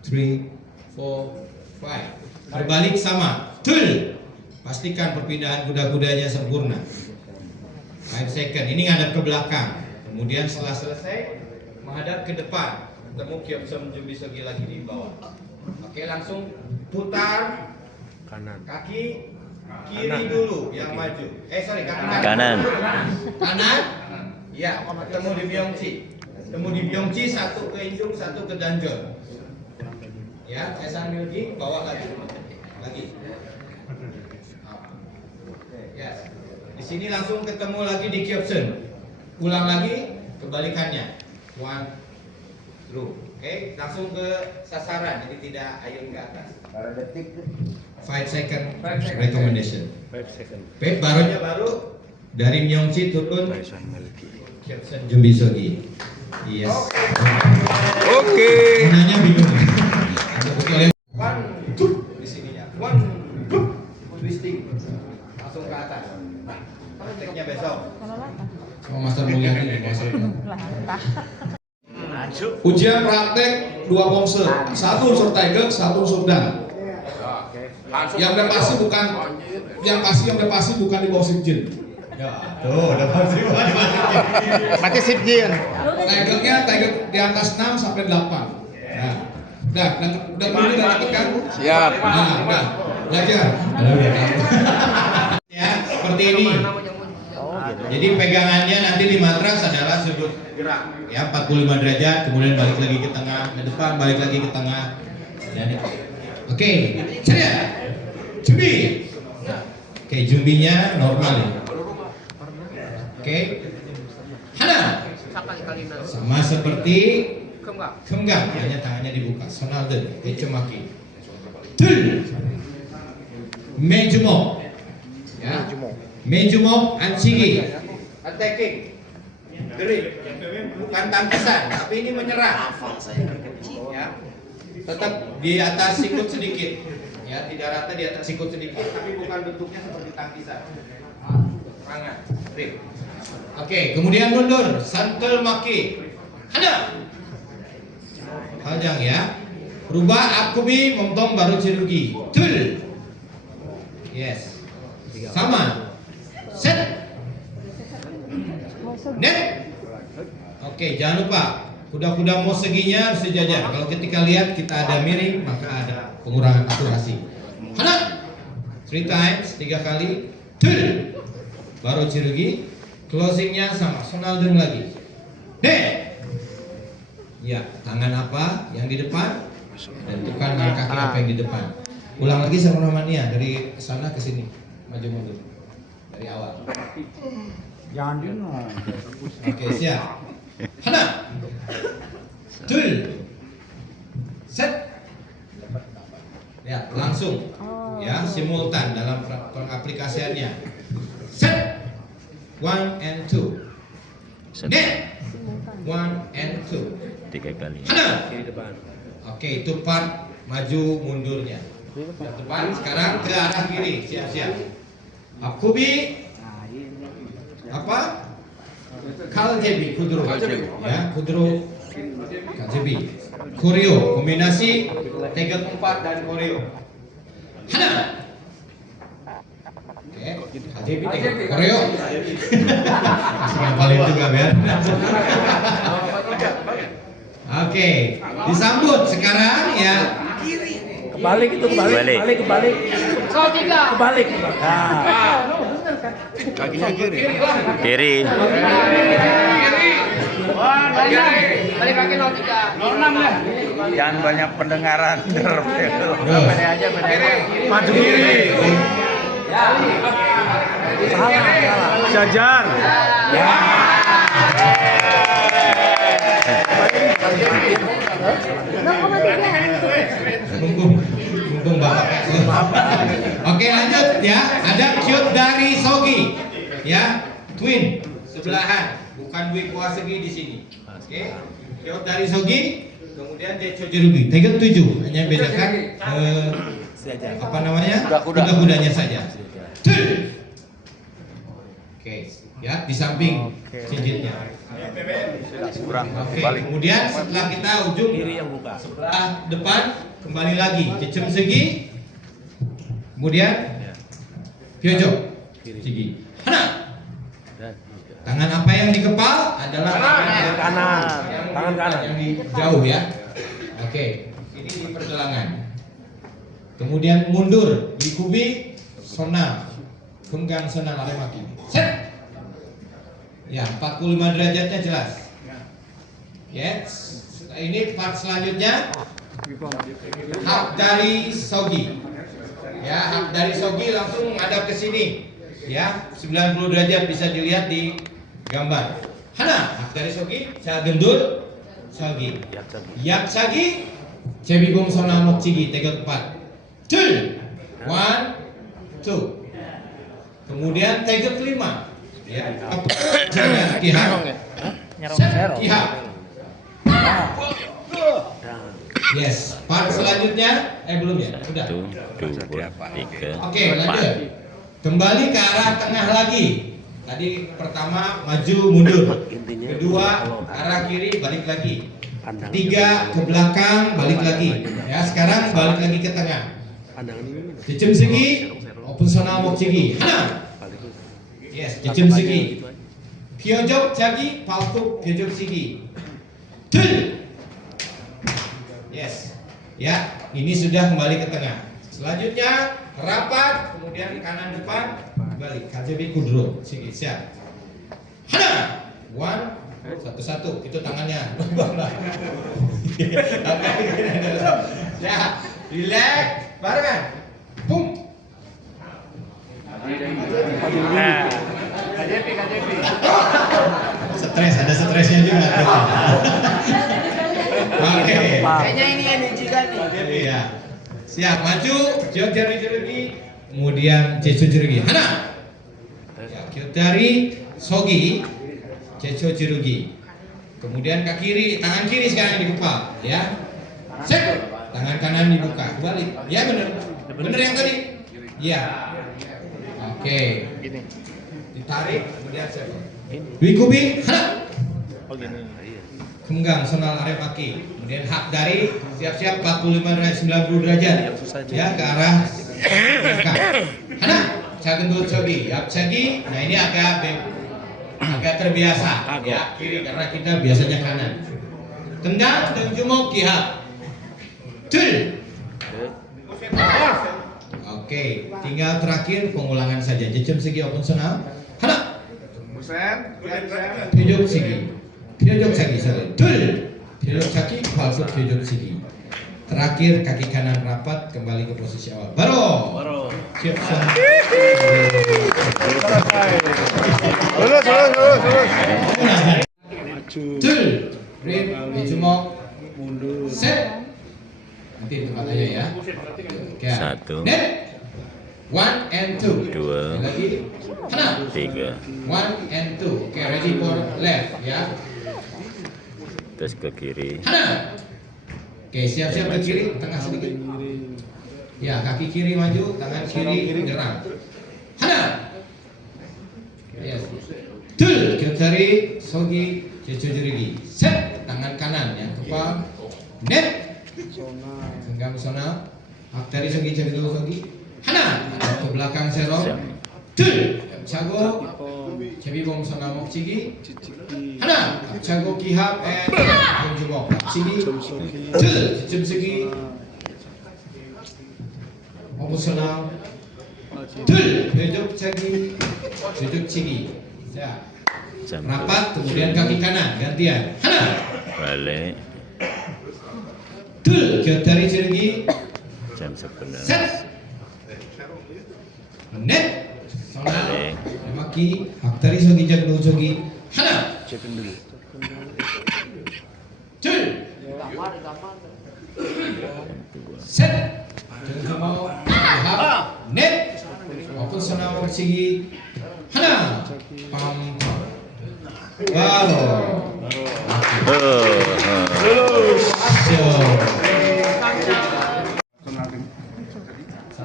3, 4, 5. Berbalik sama. Tul. Pastikan perpindahan kuda-kudanya sempurna. 5 second. Ini ngadap ke belakang. Kemudian setelah selesai menghadap ke depan. Ketemu Kyopsom Jumbisogi lagi di bawah. Oke, langsung putar kaki kiri dulu yang maju. Kaki kanan. Kanan. Ya, ketemu di Byongchi. Ketemu di Byongchi, satu ke Injung, satu ke Danjol. Ya, saya sambil di bawah lagi. Ya. Di sini langsung ketemu lagi di Kyopsun. Ulang lagi kebalikannya. 1, 2. Oke, langsung ke sasaran, jadi tidak ayun ke atas. 5 second recommendation. 5 second. Barunya baru dari Myongchi turun Kyopsun Jumbisogi. Yes. Oke. Nanya bingung. Betul ya. 1, 2 di sininya. 1, langsung ke atas. Prakteknya besok. Kalau lata. Sama Master Mulyani, Master. Lata. Ujian praktek 2 ponsel, 1 unsur Tiger, 1 unsur Dan. Yang udah pasti bukan di bawah Sipjin. Ya, tuh udah pasti bukan di bawah Sipjin. Mati Sipjin. Tigernya Tiger di atas 6 sampai 8. Nah, udah ini udah dapet kan? Siap. Nah, udah belajar. Ya, seperti ini. Jadi pegangannya nanti di matras adalah sudut gerak ya 45 derajat, kemudian balik lagi ke tengah, ke depan, balik lagi ke tengah. Dan oke, ceria. Jumbi. Oke, jumbinya normal ya. Oke. Hana. Sama seperti Kemgang, hanya tangannya dibuka. Sonalden, Echemaki. Tul. Mejumok. Ya. Mejumok Anchigi. Attacking. Drip. Bukan tangkisan, tapi ini menyerang. Ya. Tetap di atas sikut sedikit. Ya, tidak rata di atas sikut sedikit, tapi bukan bentuknya seperti tangkisan. Serangan. Drip. Oke, kemudian mundur. Santel maki. Hana. Panjang ya. Rubah akubi montong baru cirugi. Tul. Yes. Sama. Set. Net. Oke, jangan lupa kuda-kuda mau seginya harus sejajar. Kalau ketika lihat kita ada miring, maka ada pengurangan akurasi. Hana. 3 times, 3 kali. Tul. Baru cirugi. Closingnya sama. Sonaldung lagi. Net. Ya, tangan apa yang di depan? Tentukan dengan kaki apa yang di depan. Ulang lagi sama Romania dari sana ke sini. Maju mundur. Dari awal. Jangan dulu. Oke, siap. Hana. Tul. Set. Ya, langsung. Ya, simultan dalam pengaplikasiannya. Set. 1 and 2. Net. 1 and 2. 3 kali. Hana. Oke, itu part maju mundurnya. Yang depan sekarang ke arah kiri, siap-siap. Akubi apa? Kaljebi, kudro. Ya, kudro. Kaljebi. Koreo, kombinasi tegak 4 dan koreo. Hana. Oke, Kaljebi tegak koreo. Kasih ngapalin juga biar. Oke, disambut sekarang ya. Kebalik itu kebalik. Kebalik. Nah. Kakinya kiri. Kiri. Balik kaki 03. Jangan banyak pendengaran dalam itu. Maju kiri. Salah. Jajar. Ya. Mumpung bapak. Oke, lanjut ya. Ada cute dari Sogi, ya, twin sebelahan, bukan Wikwa Segi di sini. Oke, cute dari Sogi, kemudian Decho Jerugi. Tegak 7, hanya bedakan apa namanya? Kuda-kudanya saja. Oke, ya di samping cincinnya. Oke, kemudian setelah kita ujung sebelah depan kembali lagi cecem segi, kemudian piojok segi. Hana. Tangan apa yang di kepal adalah tangan kanan yang di jauh ya. Oke, ini di pergelangan. Kemudian mundur di kubi sonal, genggang sonal oleh maki. Set. Ya, 45 derajatnya jelas. Yes. Ini part selanjutnya hak dari Sogi. Ya, hak dari Sogi langsung menghadap ke sini. Ya, 90 derajat bisa dilihat di gambar. Hana, hak dari Sogi, saya gendul Sogi. Yak Sagi, Cebi Bom Sona Mokcigi, tegak 4. Tul. 1 2. Kemudian tegak 5. Ya, kihak. Kihak. Yes, part selanjutnya belum ya? Sudah. 1, 2, 3. Oke, lanjut. Kembali ke arah tengah lagi. Tadi pertama maju mundur. Kedua arah kiri balik lagi. Tiga ke belakang balik lagi. Ya, sekarang balik lagi ke tengah. Jejim segi, open sona mok segi. Hana. Yes, jejim segi. Pyojok jagi, paltuk pyojok segi. Tul. Yes. Ya, ini sudah kembali ke tengah. Selanjutnya rapat, kemudian kanan depan, balik. Kajebi kudro, sigi, siap. Hana, one, satu-satu, itu tangannya. Ya, relax, barengan. Boom. Stres, ada stresnya juga. Oke. Kayaknya ini energi kan nih. Iya. Siap, maju, jari jerugi, kemudian jeju jerugi. Hana. Ya, kyotari sogi, jeju jerugi. Kemudian kaki kiri, tangan kiri sekarang dibuka, ya. Set, tangan kanan dibuka, balik. Ya benar. Benar yang tadi? Iya. Oke. Ditarik, kemudian set. Wikubi, hana. Kenggang sonal arep kaki. Kemudian hak dari siap-siap 45 derajat 90 derajat. Ya ke arah Hana, jagendul cobi, yap cagi. Nah ini agak terbiasa ya kiri karena kita biasanya kanan. Tendang dan jumok kihap. Tul. Oke, tinggal terakhir pengulangan saja. Jejam segi open sonal. Hana. Pyojok segi. Pyojok segi sorry. Tul. Pyojok kaki, palsu pyojok segi. Terakhir kaki kanan rapat kembali ke posisi awal. Baro. Siap son. Lulus. Tul. Rip, dijumok. Set. Nanti tempat aja ya. Satu. Net. 1 and 2. Dua. Lagi. Hana. 3. 1 and 2. Oke, ready for left ya. Terus ke kiri. Hana. Oke, siap-siap ke kiri, tengah sedikit. Ya, kaki kiri maju, tangan kiri menyerang. Hana. Yes. Tul, kyotari, sogi, jeju set, tangan kanan yang kepal. Net. Genggam sona. Aktari sogi, jeju sogi. Hana. Ke belakang serong. Tul, cago. Cebi bom sona mok cigi. Hana. Cago kihap and jumok cigi. Tul, jejim segi. Operasional. Tul, bedok cagi. Bedok cigi. Ya. Rapat, kemudian kaki kanan gantian. Hana. Balik. Tul, kyotari jergi. Jam 11. Set. Net. Sona. Balik. Maki. Haktari sogi jagdo sogi. Hana. Tul. Set. Jumok. Net. Operasional persigi. Hana. Pam. Baro.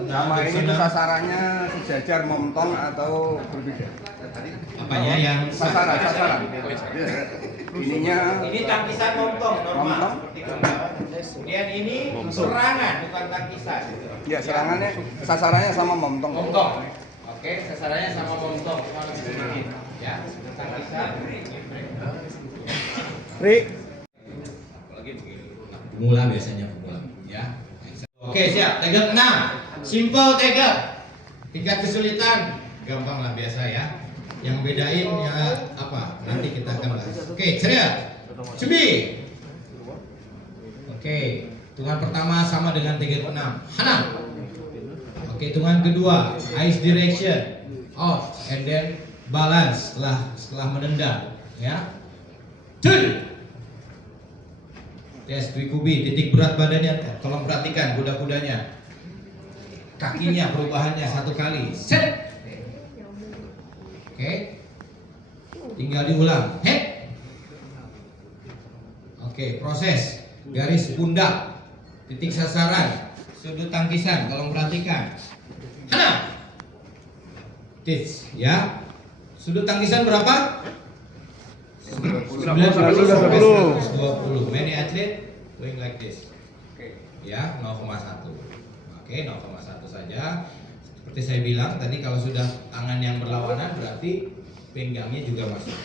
Sama ini tuh sasarannya sejajar momtong atau berbeda? Apanya yang Sasaran. Ininya ini tangkisan momtong normal seperti kemarin. Kemudian ini serangan bukan tangkisan. ya serangannya sasarannya sama momtong. Momtong. Oke, sasarannya sama momtong. Ya, tangkisan. Ri. Apalagi begini. Pemula biasanya pemula, ya. Oke, siap. Tegak 6. Simple tegak. Tingkat kesulitan gampang lah biasa ya. Yang bedain ya apa? Nanti kita akan bahas. Oke, ceria. Cubi. Oke, hitungan pertama sama dengan tegak 6. Hana. Oke, hitungan kedua, eyes direction, off, and then balance setelah menendang, ya. Tul. Tes Wikubi, titik berat badannya, tolong perhatikan kuda-kudanya. Kakinya perubahannya satu kali. Set. Oke. Tinggal diulang. Head. Oke, proses. Garis pundak, titik sasaran, sudut tangkisan, tolong perhatikan. Hana. this, ya. Sudut tangkisan berapa? 90 sampai 120. Many athlete going like this. Ya, 0,1. Oke, 0,1 saja. Seperti saya bilang tadi, kalau sudah tangan yang berlawanan berarti pinggangnya juga masuk.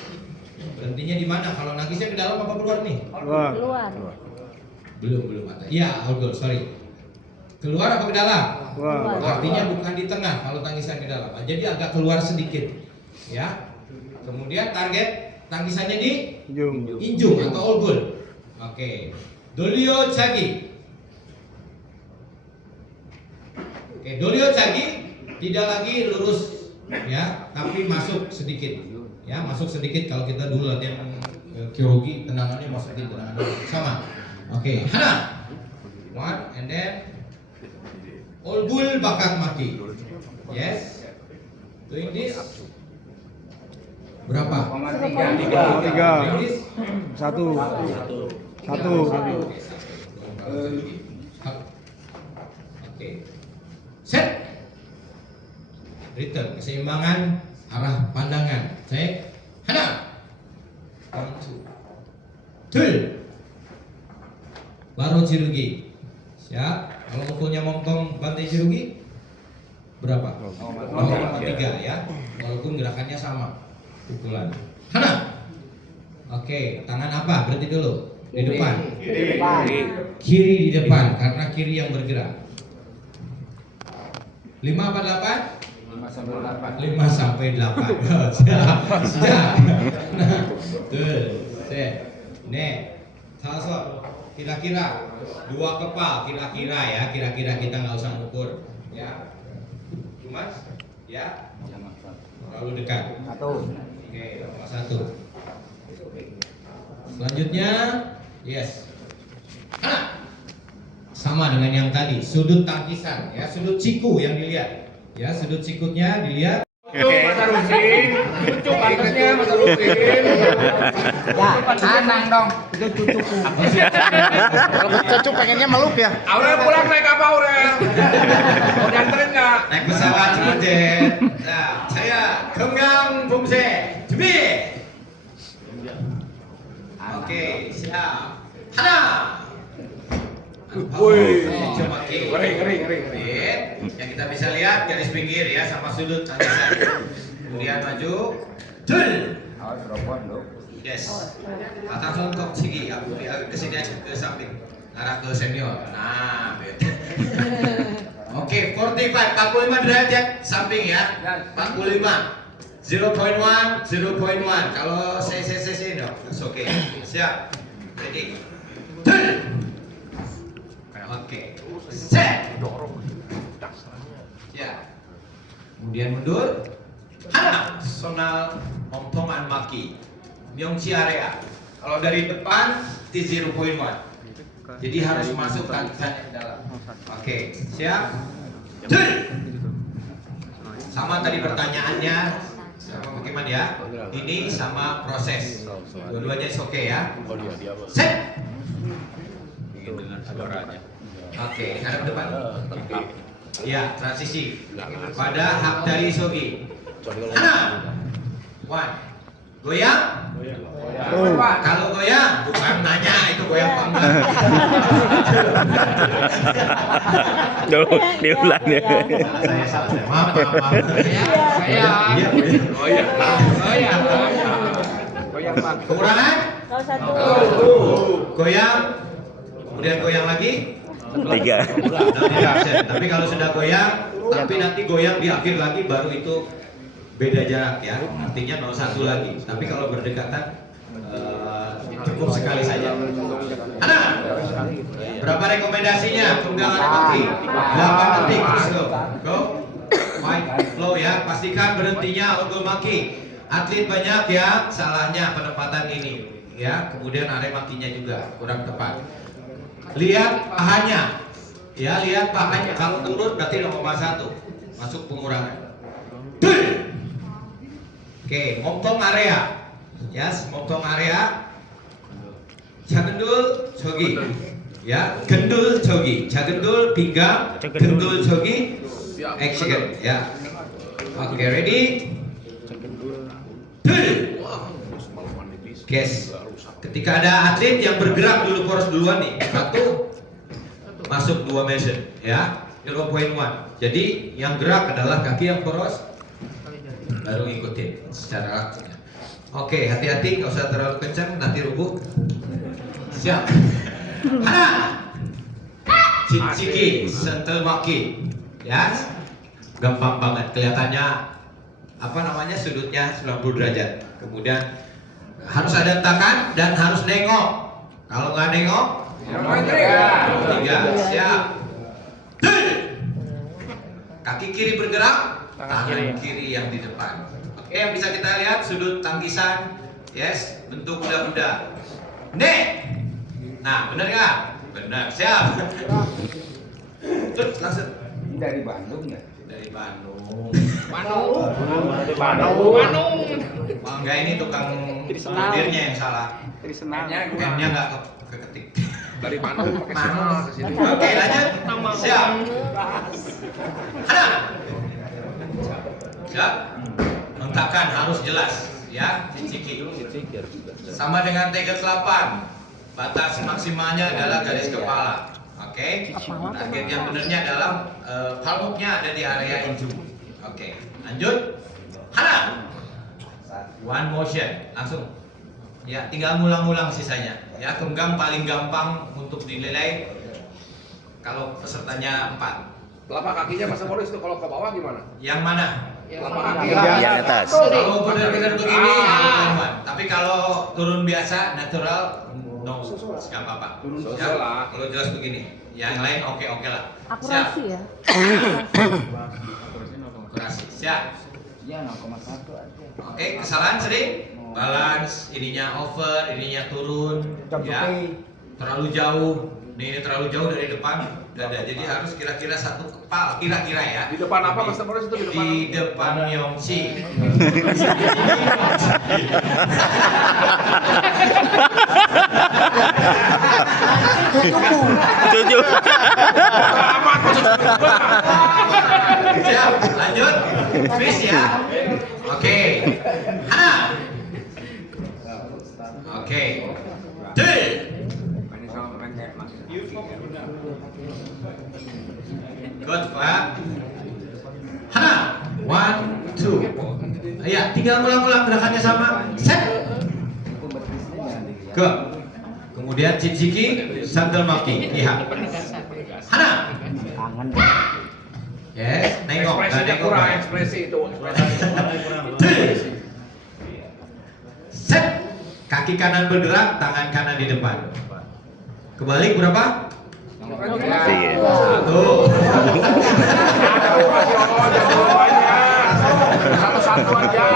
Berhentinya di mana? Kalau nangisnya ke dalam apa keluar nih? Keluar. Belum ada. Iya, all good, sorry. Keluar apa ke dalam? Keluar. Artinya bukan di tengah kalau tangisan ke dalam. Jadi agak keluar sedikit. Ya. Kemudian target tangisannya di injung atau all good. Oke. Dolio Chagi. Oke, Dolio Chagi tidak lagi lurus ya, tapi masuk sedikit. Ya, masuk sedikit. Kalau kita dulu latihan kyogi, tendangannya masukin tendangan sama. Oke, Hana. One and then all bull bakat maki. Yes. Doing this. Berapa? 3. 1. Oke. Set. Return keseimbangan arah pandangan. Cek. Hana. 1, 2. Baru cirugi. Siap. Kalau mukulnya mongtong bantai cirugi berapa? 0,3 ya. Walaupun gerakannya sama. Pukulan. Hana. Oke, tangan apa? Berhenti dulu. Di depan. Kiri di depan karena kiri yang bergerak. 5 apa 8? 5 sampai 8. Siap. Nah, tuh. Set. Nek. Tasok. Kira-kira 2 kepal, kira-kira ya, kira-kira kita nggak usah ngukur, ya. Mas, ya. Terlalu dekat. 1. Oke, 1. Selanjutnya, yes. Hana. Sama dengan yang tadi, sudut tangkisan, ya, sudut siku yang dilihat, ya, sudut sikutnya dilihat. Masa Rusin, cucuk atasnya Masa Rusin. Ya, anang dong. Itu cucuku. Kalau cucuk pengennya meluk ya. Aurel pulang naik apa Aurel? Mau dianterin nggak? Naik pesawat Ciputet. Nah, saya Genggang Bumse. 준비. Oke, siap. Hana. Woi, ngeri. Yang kita bisa lihat garis pinggir ya sama sudut tangkisan. Kemudian maju. Dul. Yes. Atas untuk cigi. Ke sini aja ke samping. Arah ke senior. Nah, Oke, 45 derajat samping ya. 45. 0.1, 0.1. Kalau CCC no, oke. Siap. Ready. Dul. Oke, set. Ya. Kemudian mundur. Hana. Sonal momtongan maki. Myongchi area. Kalau dari depan di 0.1. Jadi harus masuk tangisan ke dalam. Oke, siap. Dul. Sama tadi pertanyaannya. Sama bagaimana ya? Ini sama proses. Dua-duanya oke ya. Set. Dengan suaranya. Oke, hadap depan. Ya, transisi pada hak dari Sogi. Hana. One. Goyang. Kalau goyang, bukan nanya itu goyang apa enggak. Diulang ya. Saya salah. Maaf. Kekurangan? Kalau 1. Goyang. Kemudian goyang lagi. 3. Tapi kalau sudah goyang, tapi nanti goyang di akhir lagi baru itu beda jarak ya. Artinya 01 lagi. Tapi kalau berdekatan cukup sekali saja. Hana. Berapa rekomendasinya? Tunggangan mati. 8 detik terus go. White flow ya. Pastikan berhentinya untuk maki. Atlet banyak ya salahnya penempatan ini ya. Kemudian area makinya juga kurang tepat. Lihat pahanya, ya lihat pahanya. Kalau turun berarti 0,1 masuk pengurangan. Dul. Oke, momtong area, ya, momtong area. Jagendul jogi, ya, gendul jogi, jagendul pinggang, gendul jogi, action, ya. Oke, ready? Guys, ketika ada atlet yang bergerak dulu poros duluan nih, satu masuk 2 measure, ya, 0.1. Jadi yang gerak adalah kaki yang poros, baru ikutin secara langsung. Oke, hati-hati, nggak usah terlalu kencang, nanti rubuh. Siap. Hana, Ciciki, sentel maki, ya, gampang banget kelihatannya. Apa namanya, sudutnya 90 derajat. Kemudian harus ada hentakan dan harus nengok. Kalau nggak nengok, 3. Siap. Kaki kiri bergerak, tangan kiri yang di depan. Oke, yang bisa kita lihat sudut tangkisan, yes, bentuk kuda-kuda. Nek. Nah, benar nggak? Benar. Siap. Terus langsung. Dari Bandung ya? Dari Bandung. Bandung. Enggak, ini tukang modirnya yang salah. Jadi senang. M-nya nggak keketik. Dari Bandung pakai sana ke sini. Oke, lanjut. Siap. Hana. Siap. Hentakan harus jelas, ya. Ciciki. Sama dengan T8. Batas maksimalnya adalah garis kepala. Oke. Target yang benarnya adalah palmuknya ada di area injum. Oke. Lanjut. Hana. One motion, langsung. Ya, tinggal ngulang-ngulang sisanya. Ya, genggam paling gampang untuk dinilai kalau pesertanya 4. Telapak kakinya Mas Morris itu kalau ke bawah gimana? Yang mana? Telapak kaki Yang atas. Kalau benar-benar begini, tapi kalau turun biasa, natural, no, nggak apa-apa. Ya, kalau jelas begini, yang lain oke-oke lah. Akurasi ya. Akurasi, siap. Ya 0,1 aja. Oke, kesalahan sering balance, ininya over, ininya turun, ya. Terlalu jauh. Ini terlalu jauh dari depan dada, jadi harus kira-kira satu kepal, kira-kira ya. Di depan apa Mas Morris itu? Di depan Yongsi. Tujuh. Siap, lanjut. Finish ya. Oke. Hana. Oke. Good, Pak. Hana. 1, 2. Ya, tinggal ulang-ulang gerakannya sama. Set. Ke. Kemudian Ciciki, sandal maki. Lihat. Hana. Yes, nengok. Ekspresinya kurang, ekspresi itu. Set. Kaki kanan bergerak, tangan kanan di depan. Kebalik berapa? 1. Satu-satu aja.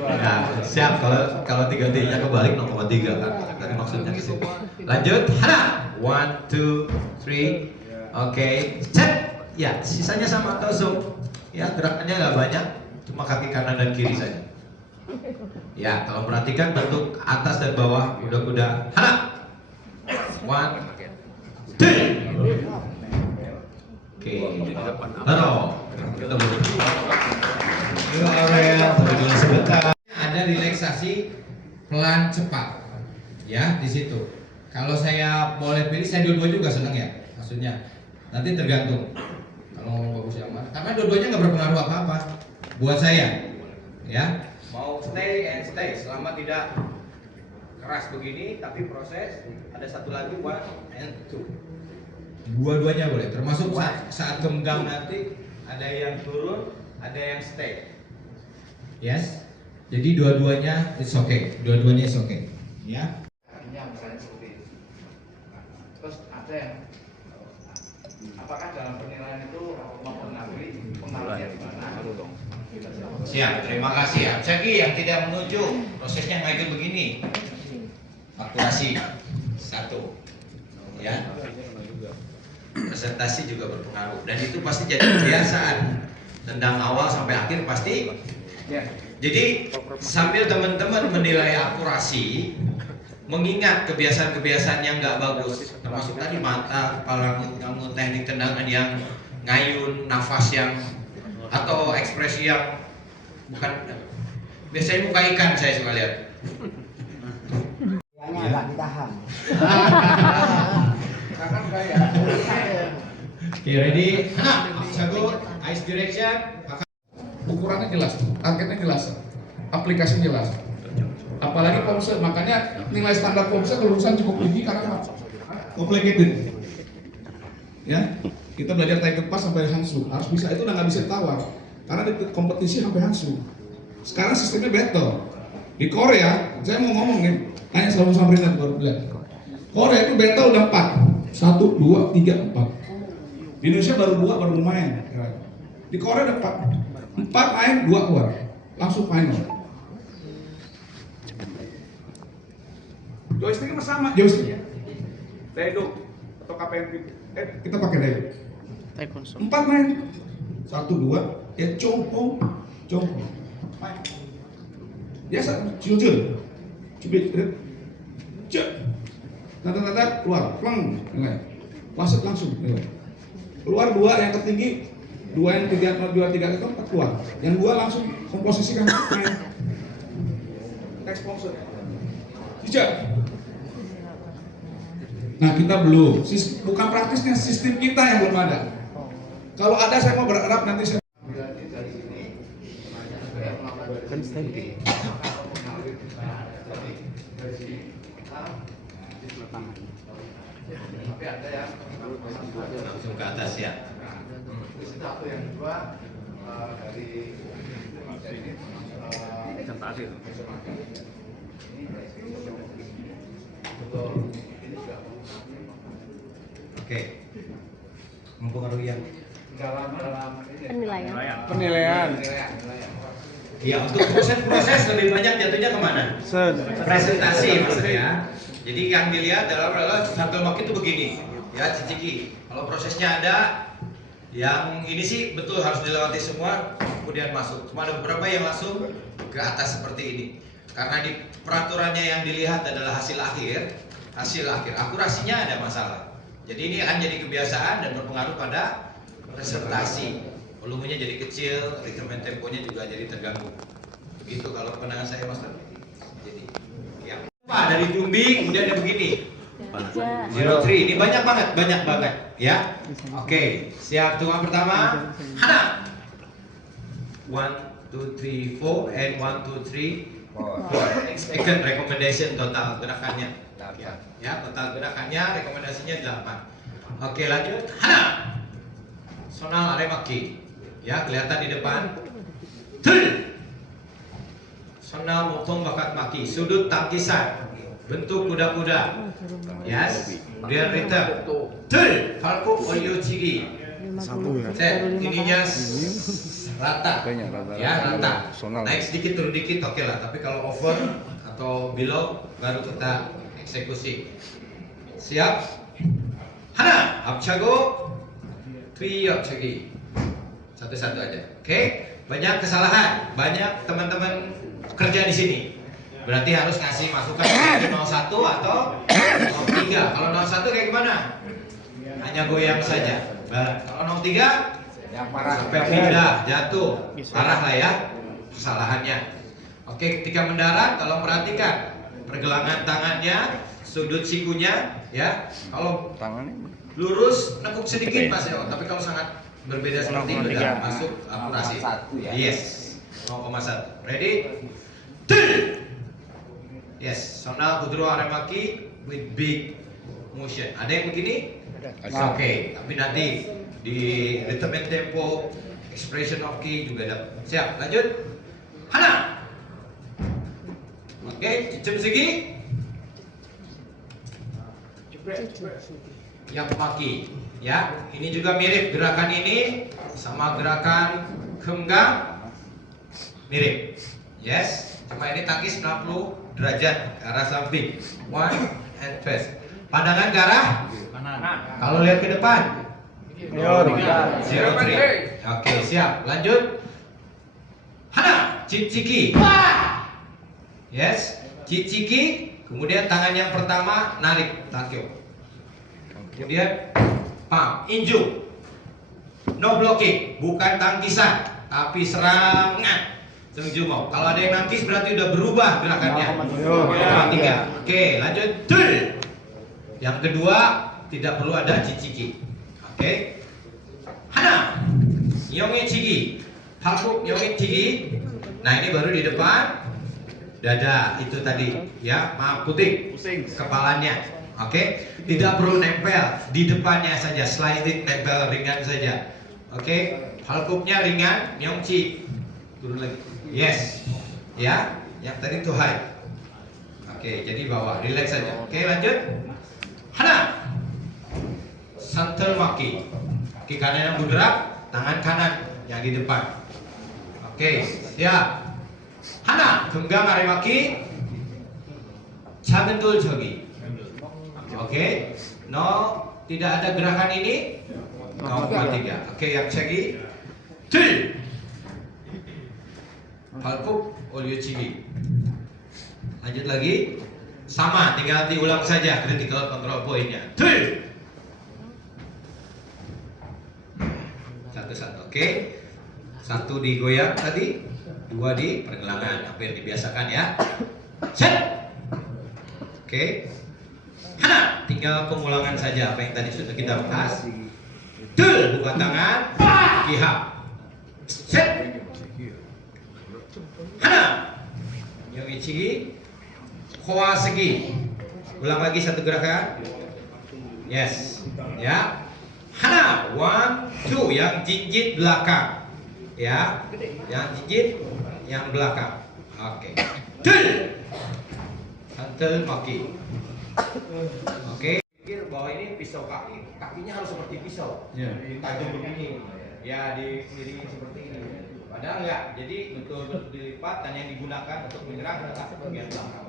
Nah, siap. Kalau 3T-nya kebalik 0,3 kan. Tadi maksudnya ke sini. Lanjut. Hana. 1, 2, 3. Oke. Set. Ya, sisanya sama tosok. Ya, gerakannya nggak banyak. Cuma kaki kanan dan kiri saja. Ya, kalau perhatikan bentuk atas dan bawah kuda-kuda. Hana. 1, 2. Oke. Taruh. Sebentar. Ada relaksasi pelan cepat. Ya, di situ. Kalau saya boleh pilih, saya dua-dua juga senang ya. Maksudnya nanti tergantung. Kalau ngomong bagus yang mana. Karena dua-duanya nggak berpengaruh apa-apa buat saya. Ya. Mau stay and stay selama tidak keras begini, tapi proses ada satu lagi 1 and 2. Dua-duanya boleh, termasuk saat genggam nanti ada yang turun, ada yang stay. Yes. Jadi dua-duanya is okay. Dua-duanya is okay. Ya. Artinya misalnya seperti itu. Terus ada yang apakah dalam penilaian itu mempengaruhi pengaruhnya di mana? Siap, terima kasih ya. Cagi yang tidak menuju prosesnya nggak ikut begini. Akurasi 1. Ya. Presentasi juga berpengaruh dan itu pasti jadi kebiasaan. Tendang awal sampai akhir pasti. Jadi sambil teman-teman menilai akurasi, mengingat kebiasaan-kebiasaan yang nggak bagus, termasuk tadi mata, kepala, kamu teknik tendangan yang ngayun, nafas yang atau ekspresi yang bukan, biasanya muka ikan saya suka lihat. Kayaknya agak ditahan. Oke, ready? Jago, ice direction. Ukurannya jelas, targetnya jelas, aplikasi jelas. Apalagi Pomse, makanya nilai standar Pomse kelulusan cukup tinggi karena complicated. Ya, kita belajar Tiger Pass sampai Hansu, harus bisa, itu udah nggak bisa ditawar. Karena di kompetisi sampai Hansu. Sekarang sistemnya battle. Di Korea, saya mau ngomong nih, tanya selalu Sabrina baru bilang. Korea itu battle udah 4, 1, 2, 3, 4. Di Indonesia baru 2 baru main. Di Korea ada 4 main, 2 keluar, langsung final. Joysticknya sama, joystick. Daedok atau KPN kita pakai Daedok. 4 main, 1, 2, ya compong, main. Biasa, jujur, cubit, cek, tanda keluar, pleng, masuk langsung, keluar 2 yang tertinggi, 2 yang 3 itu 4 keluar, yang 2 langsung komposisikan main. Teks sponsor, cek. Nah kita belum, bukan praktisnya, sistem kita yang belum ada. Kalau ada saya mau berharap nanti saya Kan standing. Tapi ada yang Langsung ke atas ya. satu yang kedua dari Oke. Mempengaruhi yang dalam Penilaian. ya, untuk proses lebih banyak jatuhnya kemana? Presentasi maksudnya. Jadi yang dilihat adalah sampel maki itu begini, ya ciciki. Kalau prosesnya ada, yang ini sih betul harus dilewati semua, kemudian masuk. Cuma ada beberapa yang langsung ke atas seperti ini. Karena di peraturannya yang dilihat adalah hasil akhir, akurasinya ada masalah. Jadi ini akan jadi kebiasaan dan berpengaruh pada presentasi. Volumenya jadi kecil, ritme temponya juga jadi terganggu. Begitu kalau pandangan saya, Master. Jadi, ya. Dari Tumbi, kemudian ada begini. 03, ini banyak banget, ya. Oke, siap tunggu pertama. Hana. 1, 2, 3, 4, and 1, 2, 3, 4. Second recommendation total gerakannya. Ya, total gerakannya rekomendasinya 8. Oke, lanjut. Hana. Sonal aremaki. Ya, kelihatan di depan. Tul. Sonal motong bakat maki, sudut tangkisan, bentuk kuda-kuda. Yes. Kemudian return. Tul. Falco oyo cigi. Set, ininya rata. Ya, rata. Naik sedikit turun dikit oke lah, tapi kalau over atau below baru kita eksekusi. Siap? Hana, abchago. Three abchagi. Satu-satu aja. Oke? Banyak kesalahan, banyak teman-teman kerja di sini. Berarti harus ngasih masukan ke 01 atau 03. Kalau 01 kayak gimana? Hanya goyang saja. Kalau 03 sampai pindah, jatuh, parah lah ya kesalahannya. Oke, ketika mendarat, tolong perhatikan pergelangan tangannya, sudut sikunya, ya. Kalau lurus, nekuk sedikit Mas ya. Tapi kalau sangat berbeda seperti itu, udah masuk akurasi. Yes, 0,1. Ready? Yes, sonal kudro aremaki with big motion. Ada yang begini? Oke, tapi nanti di rhythm and tempo, expression of key juga ada. Siap, lanjut. Hana. Oke, cicim segi. Yang maki, ya. Ini juga mirip gerakan ini sama gerakan kemgang, mirip. Yes, cuma ini tangkis 60 derajat ke arah samping. One and twist. Pandangan ke arah kanan. Kalau lihat ke depan. 03. Oke, siap. Lanjut. Hana, ciciki. Yes, ciciki. Kemudian tangan yang pertama narik takyo. Kemudian palm, injung. No blocking, bukan tangkisan. tapi serangan. Deng jumok. Kalau ada yang nangkis berarti udah berubah gerakannya. Tiga. Oke, lanjut. Tul. Yang kedua tidak perlu ada ciciki. Oke. Hana. Yonge cigi. Halkuk yonge cigi. Nah, ini baru di depan dada itu tadi ya, maaf puting kepalanya. Oke, tidak perlu nempel di depannya saja, sliding nempel ringan saja. Oke, halkuknya ringan, myongchi turun lagi. Yes, ya, yang tadi itu high. Oke, jadi bawah, relax saja. Oke, lanjut. Hana, santel maki, kaki kanan yang bergerak, tangan kanan yang di depan. Oke, siap. Hana, genggam aremaki, 작은 돌 저기. Oke, no, tidak ada gerakan ini. 0,3. Oke, yang cegi. Tul. Halkuk, 올려치기. Lanjut lagi. Sama, tinggal diulang saja critical control point-nya. Tul. Satu-satu. Oke. Satu digoyang tadi, dua di pergelangan. Hampir dibiasakan ya. Set. Oke. Hana, tinggal pengulangan saja apa yang tadi sudah kita bahas. Tul, buka tangan. Kihap. Set. Hana. Yomichi. Koa segi. Ulang lagi satu gerakan. Yes. Ya. Hana. 1, 2. Yang jinjit belakang. Ya. Yang jinjit yang belakang. Oke. Tul. Santel maki. Oke. Pikir bahwa ini pisau kaki, kakinya harus seperti pisau. Tajam begini. Ya, dimiringin seperti ini. Padahal enggak. Jadi betul-betul dilipat dan yang digunakan untuk menyerang adalah bagian belakang.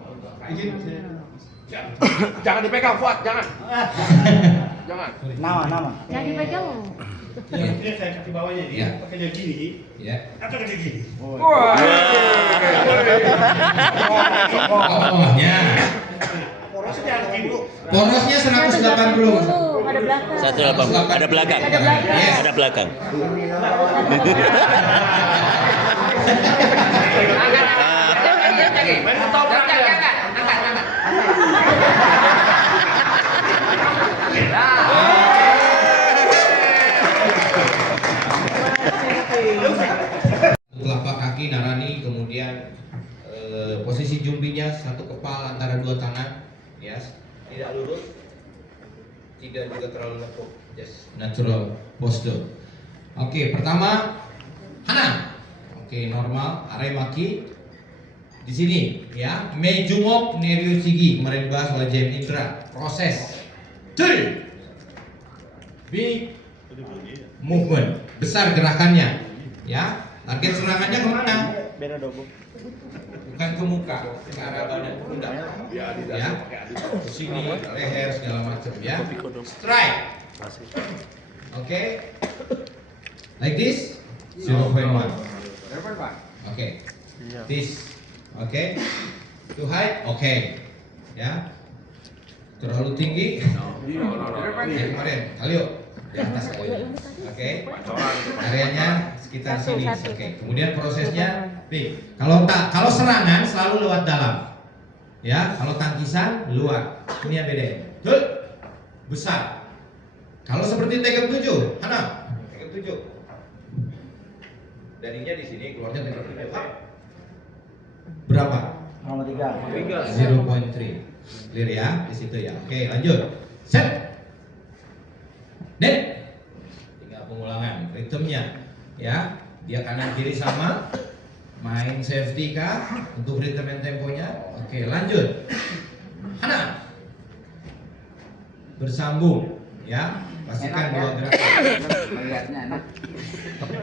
Jangan dipegang, Fuad, jangan. Jangan. Nama. Yang dipegang. Ini saya kaki bawahnya dia, pakai dia gini. Ya. Atau kayak gini. Wah. Bawahnya. Porosnya harus gini. Porosnya 180. Ada belakang. 180. Ada belakang. Ada belakang. Yes. Ada belakang. Telapak kaki narani, kemudian posisi jumbinya satu kepala antara dua tangan, yes, tidak lurus, tidak juga terlalu lekuk, yes, natural posture. Oke, pertama Hana, oke, normal, aremaki di sini, ya, mejumok neryuchigi kemarin bahas oleh Jem Indra, proses, tul, big movement, besar gerakannya, ya. Target serangannya kemana? Bukan ke muka, ke arah badan pundak, ya, sini, leher segala macam, ya. Strike, oke, like this, 0.1, oke, this, oke, too high, oke, ya, terlalu tinggi, kemarin, Kalio, di atas Kalio, oke, areanya sekitar sini, oke. Kemudian prosesnya, nih, kalau serangan selalu lewat dalam, ya. Kalau tangkisan luar, ini yang beda. Tuh, besar. Kalau seperti tegap 7, Hana, tegap 7. Darinya di sini, keluarnya tegap 7. Berapa? 0.3. Clear ya, di situ ya. Oke, lanjut. Set. Net. Tinggal pengulangan, ritmenya. Ya, dia kanan kiri sama, main safety kah untuk ritme dan temponya. Oke, lanjut. Hana, bersambung, ya, pastikan dua gerakan.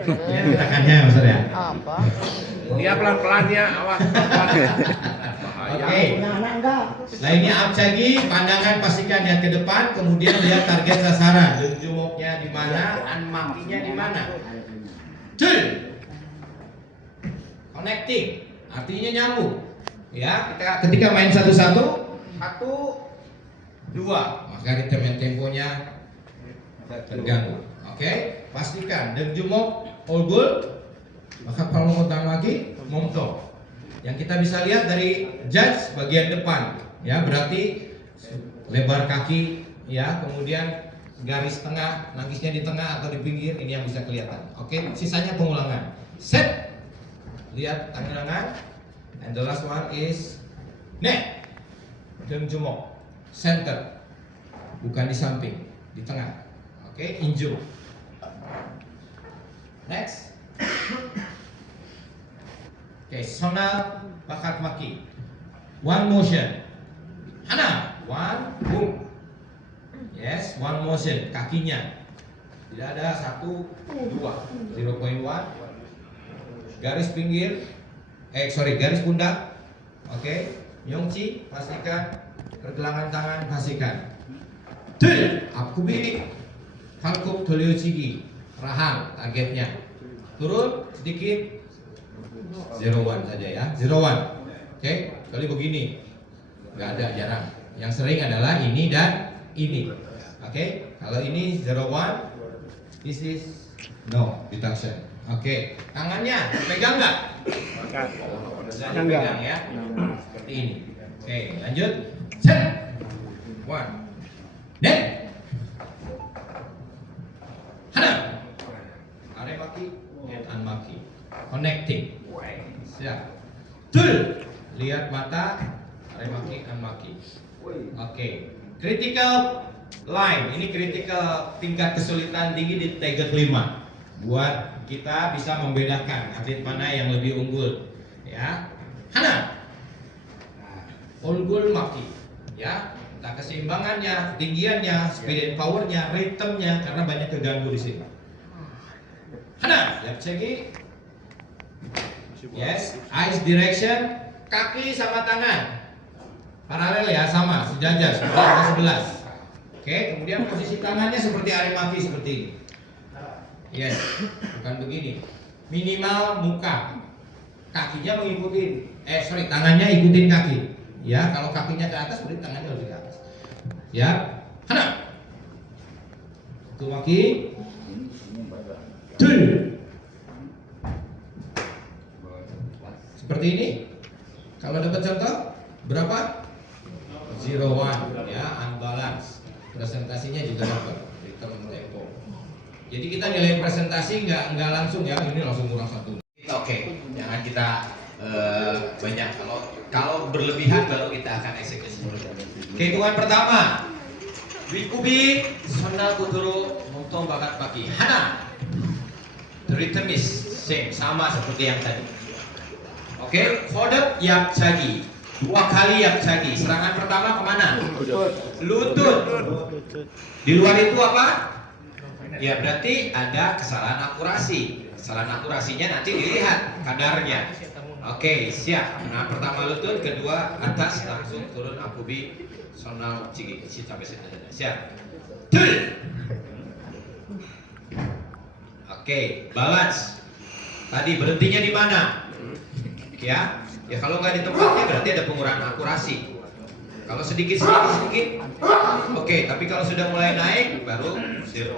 Lihat gerakannya, Mas ya. Apa? Dia pelan-pelannya, awas. Oke. Lainnya abcagi, pandangan pastikan lihat ke depan, kemudian lihat target sasaran, jumoknya di mana, anmakinya di mana. Tul. Connecting, artinya nyambung. Ya, ketika main satu-satu, 1, 2, maka ritme temponya terganggu. Oke, pastikan deng jumok all good. Bakat palomotang lagi, momto. Yang kita bisa lihat dari judge bagian depan, ya berarti lebar kaki, ya kemudian garis tengah, nangisnya di tengah atau di pinggir, ini yang bisa kelihatan. Oke, sisanya pengulangan. Set, lihat tangan, and the last one is neck, jumok, center, bukan di samping, di tengah. Oke, inju. Next. Oke, sonal bakat maki. One motion. Hana, one, boom. Yes, one motion, kakinya. Tidak ada 1, 2, 0.1. Garis pinggir, garis pundak. Oke, Yongchi, pastikan. Pergelangan tangan, pastikan. Tul, akubi, kalkuk dolyochigi. Rahang, targetnya. Turun sedikit. 0-1 saja ya, 0-1. Oke, kali begini. Nggak ada, jarang. Yang sering adalah ini dan ini. Oke, kalau ini 0-1, this is no deduction. Oke, tangannya pegang nggak? Pegang ya, seperti ini. Oke, lanjut. Set, one, neck, hana, aremaki, anmaki, connecting. Siap. Tul, lihat mata, aremaki, anmaki. Oke, critical line, ini critical tingkat kesulitan tinggi di Taegeuk 5. Buat kita bisa membedakan atlet mana yang lebih unggul. Ya, hana, unggul maki. Ya, entah keseimbangannya, tinggiannya, speed and powernya, ritmenya, karena banyak keganggu di sini. Hana, lihat segi. Yes, eyes direction, kaki sama tangan paralel ya, sama, sejajar, 11. Oke, kemudian posisi tangannya seperti aremaki seperti ini. Yes, bukan begini. Minimal muka, kakinya mengikuti, tangannya ikutin kaki. Ya, kalau kakinya ke atas, berarti tangannya lebih ke atas. Ya, hana. Tuh maki. Tul. Seperti ini. Kalau dapat contoh, berapa? 0-1 ya, unbalance. Presentasinya juga dapat ritme tempo. Jadi kita nilai presentasi nggak langsung ya, ini langsung kurang 1. Oke, jangan kita banyak. Kalau berlebihan baru kita akan eksekusi. Hitungan pertama. Wikubi, sonal kuduro, montong bakat pagi. Hana. The rhythm is same, sama seperti yang tadi. Oke, forward yakjagi. 2 kali yakjagi. Serangan pertama kemana? Lutut. Di luar itu apa? Ya berarti ada kesalahan akurasi. Kesalahan akurasinya nanti dilihat kadarnya. Oke, siap. Nah, pertama lutut, kedua atas, langsung turun akubi, sonal cigi, sampai sini. Siap. Tul. Oke, balance. Tadi berhentinya di mana? Ya, kalau nggak di tempatnya berarti ada pengurangan akurasi. Kalau sedikit. Oke, tapi kalau sudah mulai naik baru 0.1.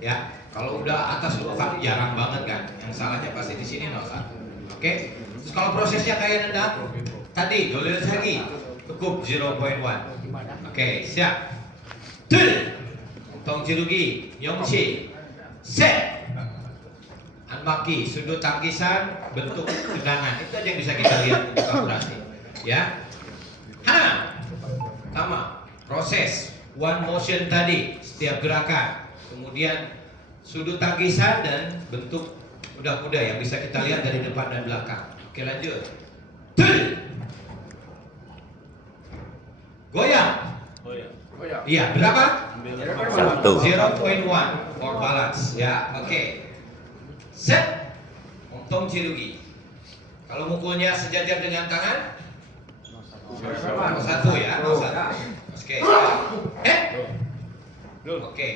Ya, kalau udah atas kan jarang banget kan. Yang salahnya pasti di sini 0,1. Oke. Terus kalau prosesnya kayak nendang tadi dolil lagi cukup 0.1. Oke, siap. Tul. Tong jirugi, Yongchi. Set. Anmaki, sudut tangkisan, bentuk tendangan. Itu aja yang bisa kita lihat untuk akurasi. Ya. Hana. Sama. Proses one motion tadi, setiap gerakan. Kemudian sudut tangkisan dan bentuk kuda-kuda yang bisa kita lihat dari depan dan belakang. Oke, lanjut. Tul. Goyang. Iya, berapa? 0.1 for balance. Ya, oke. Set. Montong jirugi. Kalau mukulnya sejajar dengan tangan 0,1 ya, 0,1. Oke. Oke.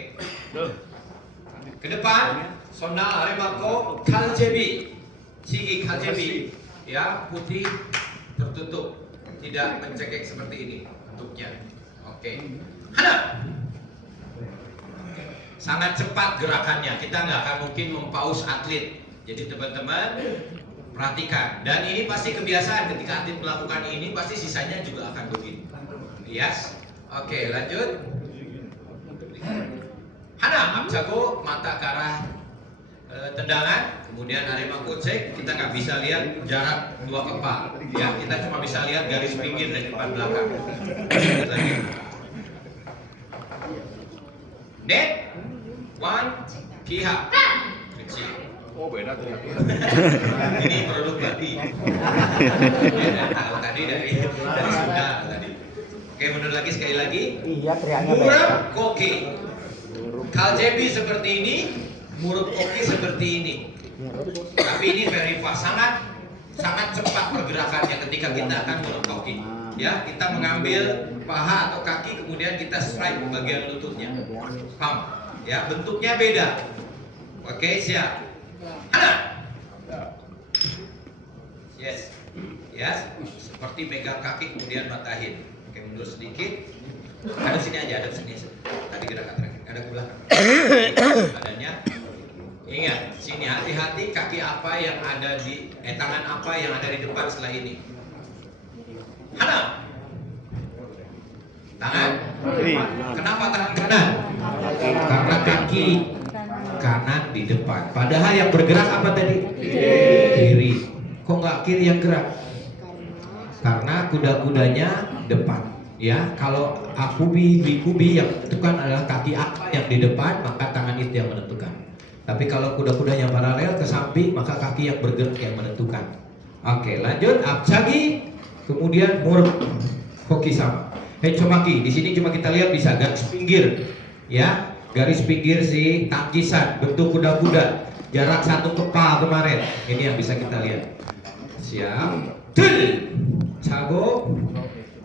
Ke depan, sonal aremako kaljebi. Cigi kaljebi. Ya, putih tertutup. Tidak mencekik seperti ini bentuknya. Oke. Hana. Sangat cepat gerakannya. Kita nggak akan mungkin mempaus atlet Jadi teman-teman perhatikan, dan ini pasti kebiasaan ketika atlet melakukan ini pasti sisanya juga akan begitu. Yes. Oke, lanjut. Hana, Abjago, mata ke arah tendangan, kemudian Arema Kocek, kita nggak bisa lihat jarak dua kepala, ya, kita cuma bisa lihat garis pinggir dari depan belakang. Lagi. Net, one, Kiha, kecil. Oh beda tuh. Ini produk Bati. Kalau tadi dari Sunda tadi. Oke, mundur lagi sekali lagi. Iya, teriaknya Murab koki. Kaljebi seperti ini, murab koki seperti ini. Tapi ini very fast, sangat cepat pergerakannya ketika kita akan murab koki. Ya, kita mengambil paha atau kaki kemudian kita strike bagian lututnya. Paham? Ya, bentuknya beda. Oke, siap. Hana. Yes. Yes. Seperti megang kaki kemudian matahin. Oke, mundur sedikit. Hadap sini aja, hadap sini. Tadi gerakan terakhir. Ada ke belakang. Badannya. Ingat, sini hati-hati kaki apa yang ada di tangan apa yang ada di depan setelah ini. Hana. Tangan. Kenapa tangan kanan? Karena kaki kanan di depan. Padahal yang bergerak apa tadi? Kiri. Kok nggak kiri yang gerak? Karena kuda-kudanya depan. Ya, kalau akubi, bikubi yang menentukan adalah kaki apa yang di depan, maka tangan itu yang menentukan. Tapi kalau kuda-kudanya paralel ke samping, maka kaki yang bergerak yang menentukan. Oke, lanjut. Abjagi, kemudian murab koki sama. Hechomaki. Di sini cuma kita lihat bisa garis pinggir, ya. Garis pinggir si tangkisan bentuk kuda-kuda jarak satu kepala kemarin ini yang bisa kita lihat. Siap. Tul cago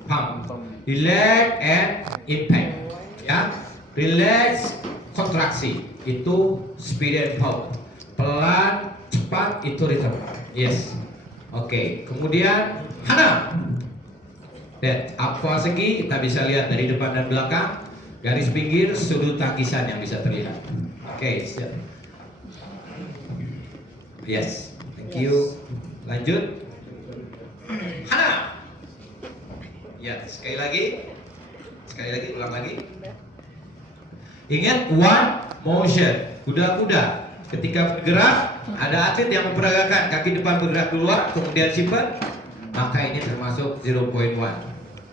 pam relax and impact, ya. Relax kontraksi itu speed and flow, pelan cepat itu rhythm. Yes. Oke, kemudian Hana. Dan apa segi kita bisa lihat dari depan dan belakang. Garis pinggir sudut tangkisan yang bisa terlihat. Oke, siap. Yes, thank you. Lanjut. Hana. Ya, sekali lagi, ulang lagi. Ingat one motion. Kuda-kuda ketika bergerak ada atlet yang memperagakan kaki depan bergerak keluar kemudian simpan, maka ini termasuk 0.1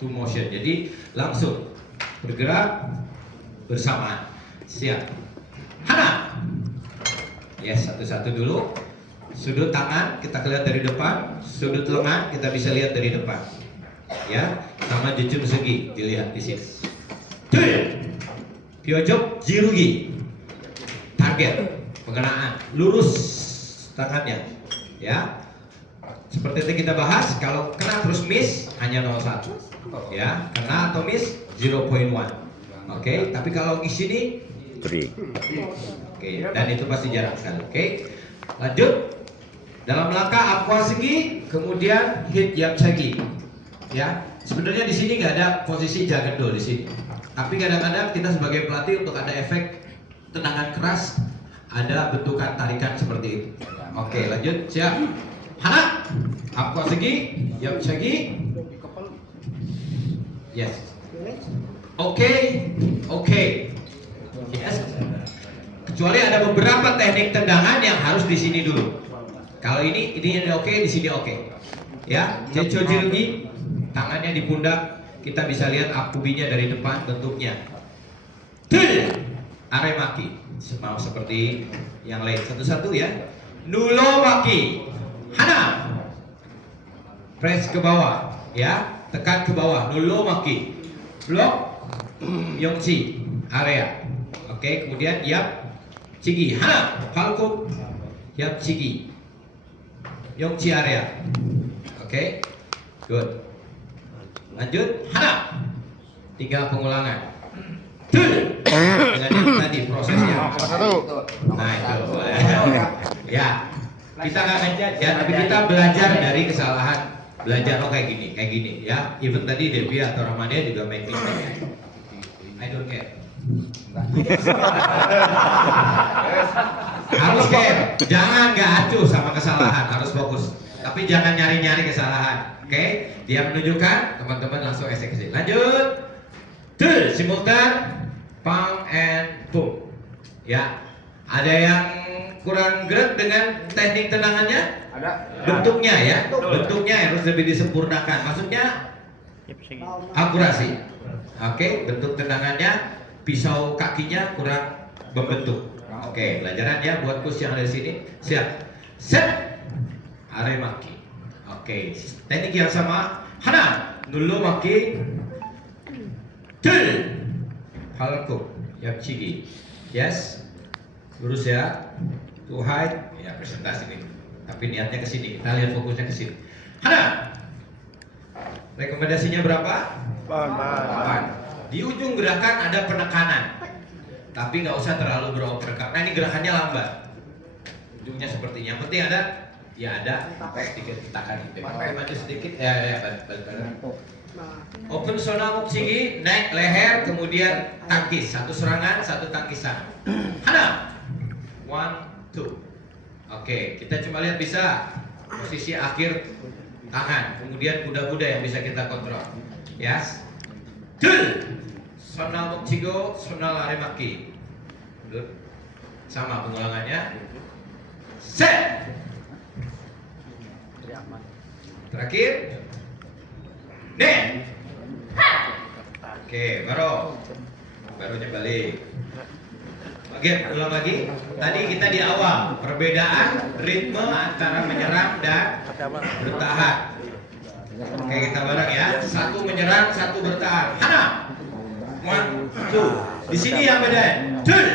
two motion. Jadi langsung bergerak bersamaan. Siap. Hana. Yes, satu-satu dulu. Sudut tangan kita lihat dari depan, sudut lengan kita bisa lihat dari depan. Ya, sama jejum segi dilihat di sini. Pyojok jirugi. Target pengenaan lurus tangannya. Ya. Seperti yang kita bahas, kalau kena terus miss hanya 0,1. Ya, kena atau miss 0.1. Oke, tapi kalau di sini 3. Oke, dan itu pasti jarang sekali. Oke, lanjut. Dalam langkah aqua segi, kemudian hit yang segi. Ya, sebenarnya di sini nggak ada posisi jagendol di sini. Tapi kadang-kadang kita sebagai pelatih untuk ada efek tendangan keras, ada bentukan tarikan seperti itu. Oke, lanjut. Siap. Hana. Aqua segi, yang segi. Yes. Oke. Yes. Kecuali ada beberapa teknik tendangan yang harus di sini dulu. Kalau ini oke, di sini oke. Ya, Jecho jirugi, tangannya di pundak, kita bisa lihat akubinya dari depan bentuknya. Aremaki, mau seperti yang lain satu-satu ya. Nulomaki, Hana. Press ke bawah, ya, tekan ke bawah. Nulomaki, blok, Yongchi, area. Oke, kemudian yap, Chigi, Hana, Falcon, yap, Chigi, Yongchi area. Oke, good. Lanjut, Hana. 3 pengulangan. Dengan yang tadi prosesnya. Nah itu. Ya, kita nggak ngejat ya, tapi kita belajar dari kesalahan. Belajar kayak gini ya. Even tadi Devi atau Ramadia juga make mistake. I don't care. Harus game. Jangan nggak acuh sama kesalahan, harus fokus. Tapi jangan nyari-nyari kesalahan. Oke? Dia menunjukkan, teman-teman langsung eksekusi. Lanjut. Tuh, simultan. Pang and boom. Ya. Ada yang kurang gerak dengan teknik tendangannya? Ada. Bentuknya ya. Bentuknya harus lebih disempurnakan. Maksudnya akurasi. Oke, bentuk tendangannya, pisau kakinya kurang membentuk. Oke, pelajarannya buat coach yang ada di sini. Siap. Set. Aremaki. Oke, teknik yang sama. Hana, dulu maki. Tul. Halko, yapchigi. Yes. Lurus ya. To hide. Ya, presentasi nih. Tapi niatnya ke sini. Kita lihat fokusnya ke sini. Hana. Rekomendasinya berapa? 8. Di ujung gerakan ada penekanan. Tapi nggak usah terlalu beroper karena ini gerakannya lambat. Ujungnya seperti ini. Yang penting ada, ya ada sedikit tekan. Pakai maju sedikit. Ya, balik. Open sona muksigi, naik leher, kemudian tangkis. Satu serangan, satu tangkisan. Hana. 1, 2. Oke, kita cuma lihat bisa posisi akhir tangan, kemudian kuda-kuda yang bisa kita kontrol. Yes. Dul. Sonal muksigo, sonal aremaki. Good. Sama pengulangannya. Set. Terakhir. Nen. Oke, barunya balik. Bagian ulang lagi. Tadi kita di awal perbedaan ritme antara menyerang dan bertahan. Oke, kita bareng ya. Satu menyerang, satu bertahan. Hana. 1, 2. Di sini yang beda. Dul.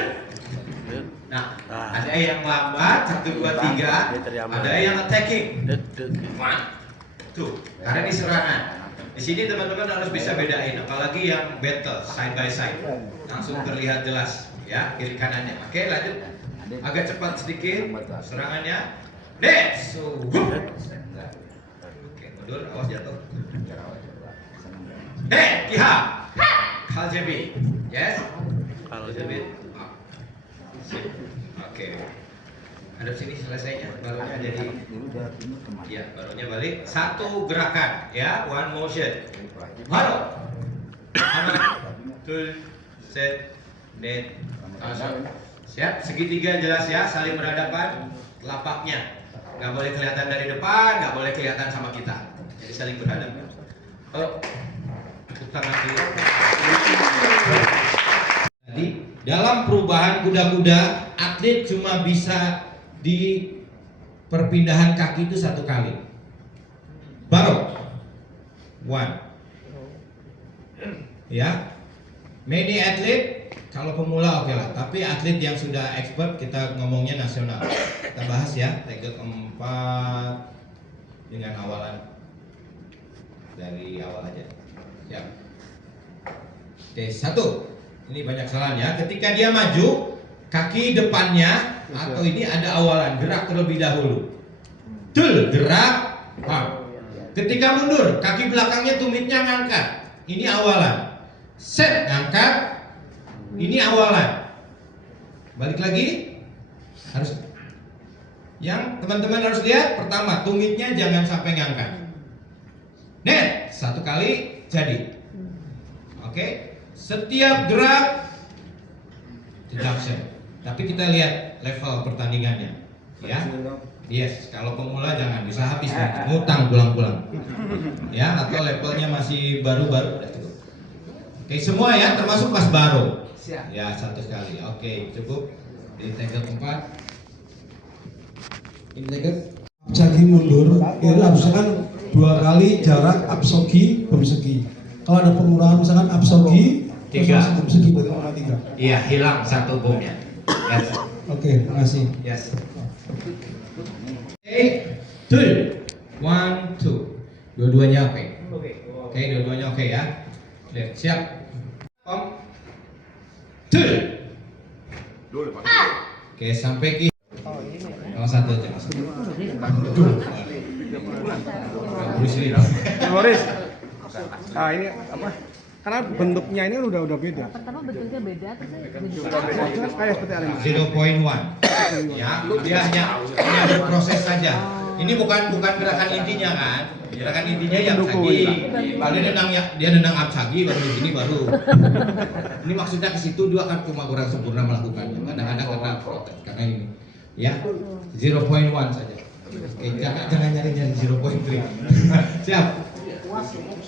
Nah, ada yang lambat 1, 2, 3. Ada yang attacking. 1, 2. Karena ini serangan. Di sini teman-teman harus bisa bedain, apalagi yang battle side by side. Langsung terlihat jelas ya kiri kanannya. Oke, lanjut. Agak cepat sedikit serangannya. Next. Oke, mundur, awas jatuh. Kiha. Kaljebi. Yes. Kaljebi. Oke. Hadap sini selesainya, barunya jadi. Ya, barunya balik. Satu gerakan, ya, one motion. Baru. Aman. Tul. Set. Net. Siap. Segitiga jelas ya, saling berhadapan. Telapaknya nggak boleh kelihatan dari depan, nggak boleh kelihatan sama kita. Jadi saling berhadapan. Oh. Tangan dulu. Jadi dalam perubahan kuda-kuda, atlet cuma bisa di perpindahan kaki itu 1 kali. Baru 1. Ya. Many atlet kalau pemula oke lah, tapi atlet yang sudah expert kita ngomongnya nasional. Kita bahas ya, tegel 4 dengan awalan dari awal aja. Ya. Oke, 1. Ini banyak kesalahan ya. Ketika dia maju, kaki depannya atau ini ada awalan, gerak terlebih dahulu. Dul, gerak. Wow. Ketika mundur, kaki belakangnya tumitnya ngangkat. Ini awalan. Set, ngangkat. Ini awalan. Balik lagi. Harus. Yang teman-teman harus lihat, pertama, tumitnya jangan sampai ngangkat. Net, 1 kali jadi. Oke. Setiap gerak deduction. Tapi kita lihat level pertandingannya, ya. Yes, kalau pemula jangan bisa habis ngutang pulang-pulang. Ya, atau levelnya masih baru-baru udah cukup. Oke, semua ya, termasuk Mas Baro. Ya, 1 sekali. Oke, cukup. Di tegel 4. Ini tegel. Jagi mundur, itu misalkan 2 kali jarak absogi, bemsegi. Kalau ada pengurangan misalkan absogi, 3. Bemsegi berarti 3. Iya, hilang 1 bomnya. Yes. Oke, makasih. Yes. Oke, 2. 1, 2. Dua-duanya oke. Oke, dua-duanya oke ya. Lihat, siap. Om. 2. Oke, sampai ki. Salah satu aja mas. Boris. Ah ini apa? Karena bentuknya ini udah beda. Pertama bentuknya beda, terus Kayak seperti Arema. 0.1. Ya, dia hanya proses saja. Ini bukan gerakan intinya kan? Gerakan intinya yang Apsagi. Kalau dia nendang Apsagi baru di sini baru. Ini maksudnya ke situ dia akan cuma kurang sempurna melakukannya. Kadang-kadang karena protes karena ini. Ya, 0.1 saja. Oke, jangan nyari 0.3. Siap.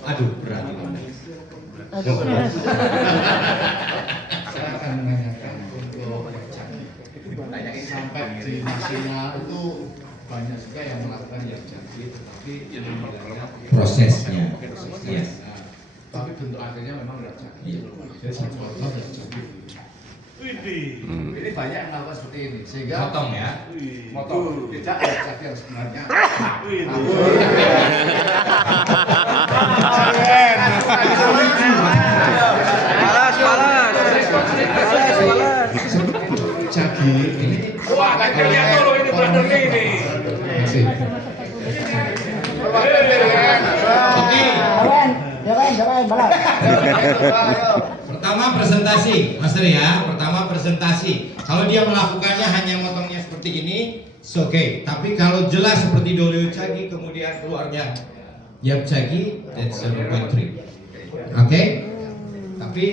Aduh, berat. Saya akan menanyakan untuk sampai di nasional itu banyak juga yang melakukan yang janji, tetapi prosesnya. Iya. Tapi bentuk akhirnya memang nggak jadi. Jadi satu contoh nggak jadi. Ini banyak yang melakukan seperti ini, sehingga Motong ya. motong tidak ada yang sebenarnya. Cagi ini. Wah, kan lihat dulu ini brothernya ini. Masih. Pertama presentasi, Mas Ri ya. Pertama presentasi. Kalau dia melakukannya hanya motongnya seperti ini, oke. Tapi kalau jelas seperti Dolio Cagi kemudian keluarnya Yap Cagi, that's 0.3. Oke? Tapi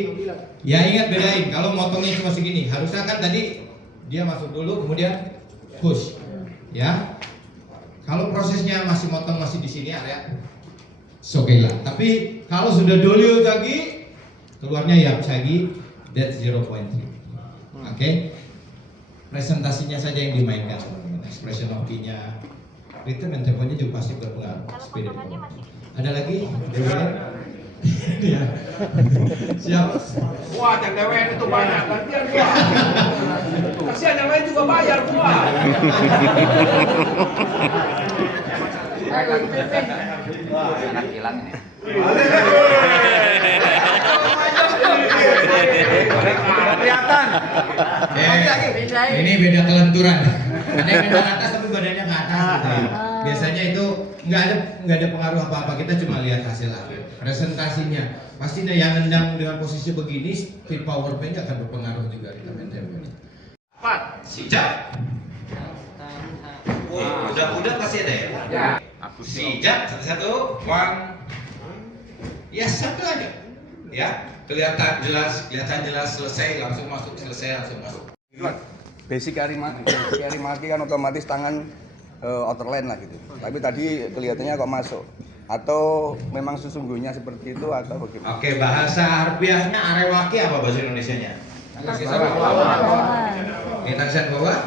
ya ingat bedain. Kalau motongnya cuma segini, harusnya kan tadi dia masuk dulu kemudian push. Ya. Kalau prosesnya masih motong masih di sini area, oke lah. Tapi kalau sudah Dolio Cagi keluarnya Yap Cagi, that's 0.3. Oke? Presentasinya saja yang dimainkan teman-teman. Expression of key-nya, rhythm and temponya juga pasti berpengaruh. Speed. Ada lagi? Ya. Siap. Wah, yang DWN itu banyak, gantian gua. Kasihan yang lain juga bayar gua. Kelihatan. Ini beda kelenturan. Ada yang nendang atas tapi badannya ke atas gitu ya. Biasanya itu nggak ada pengaruh apa-apa. Kita cuma lihat hasil akhir. Presentasinya pasti yang nendang dengan posisi begini, speed power nya akan berpengaruh juga di tempo. 4. Sijak. Udah pasti ada ya. Ya. Sijak satu-satu. One. Ya satu aja. Ya, kelihatan jelas selesai langsung masuk, selesai langsung masuk. Basic Arimaki kan otomatis tangan outerline lah gitu. Tapi tadi kelihatannya kok masuk. Atau memang sesungguhnya seperti itu atau bagaimana? Oke, bahasa harfiahnya arewaki apa bahasa Indonesianya? Tangisan ke bawah. Ini tangisan ke bawah.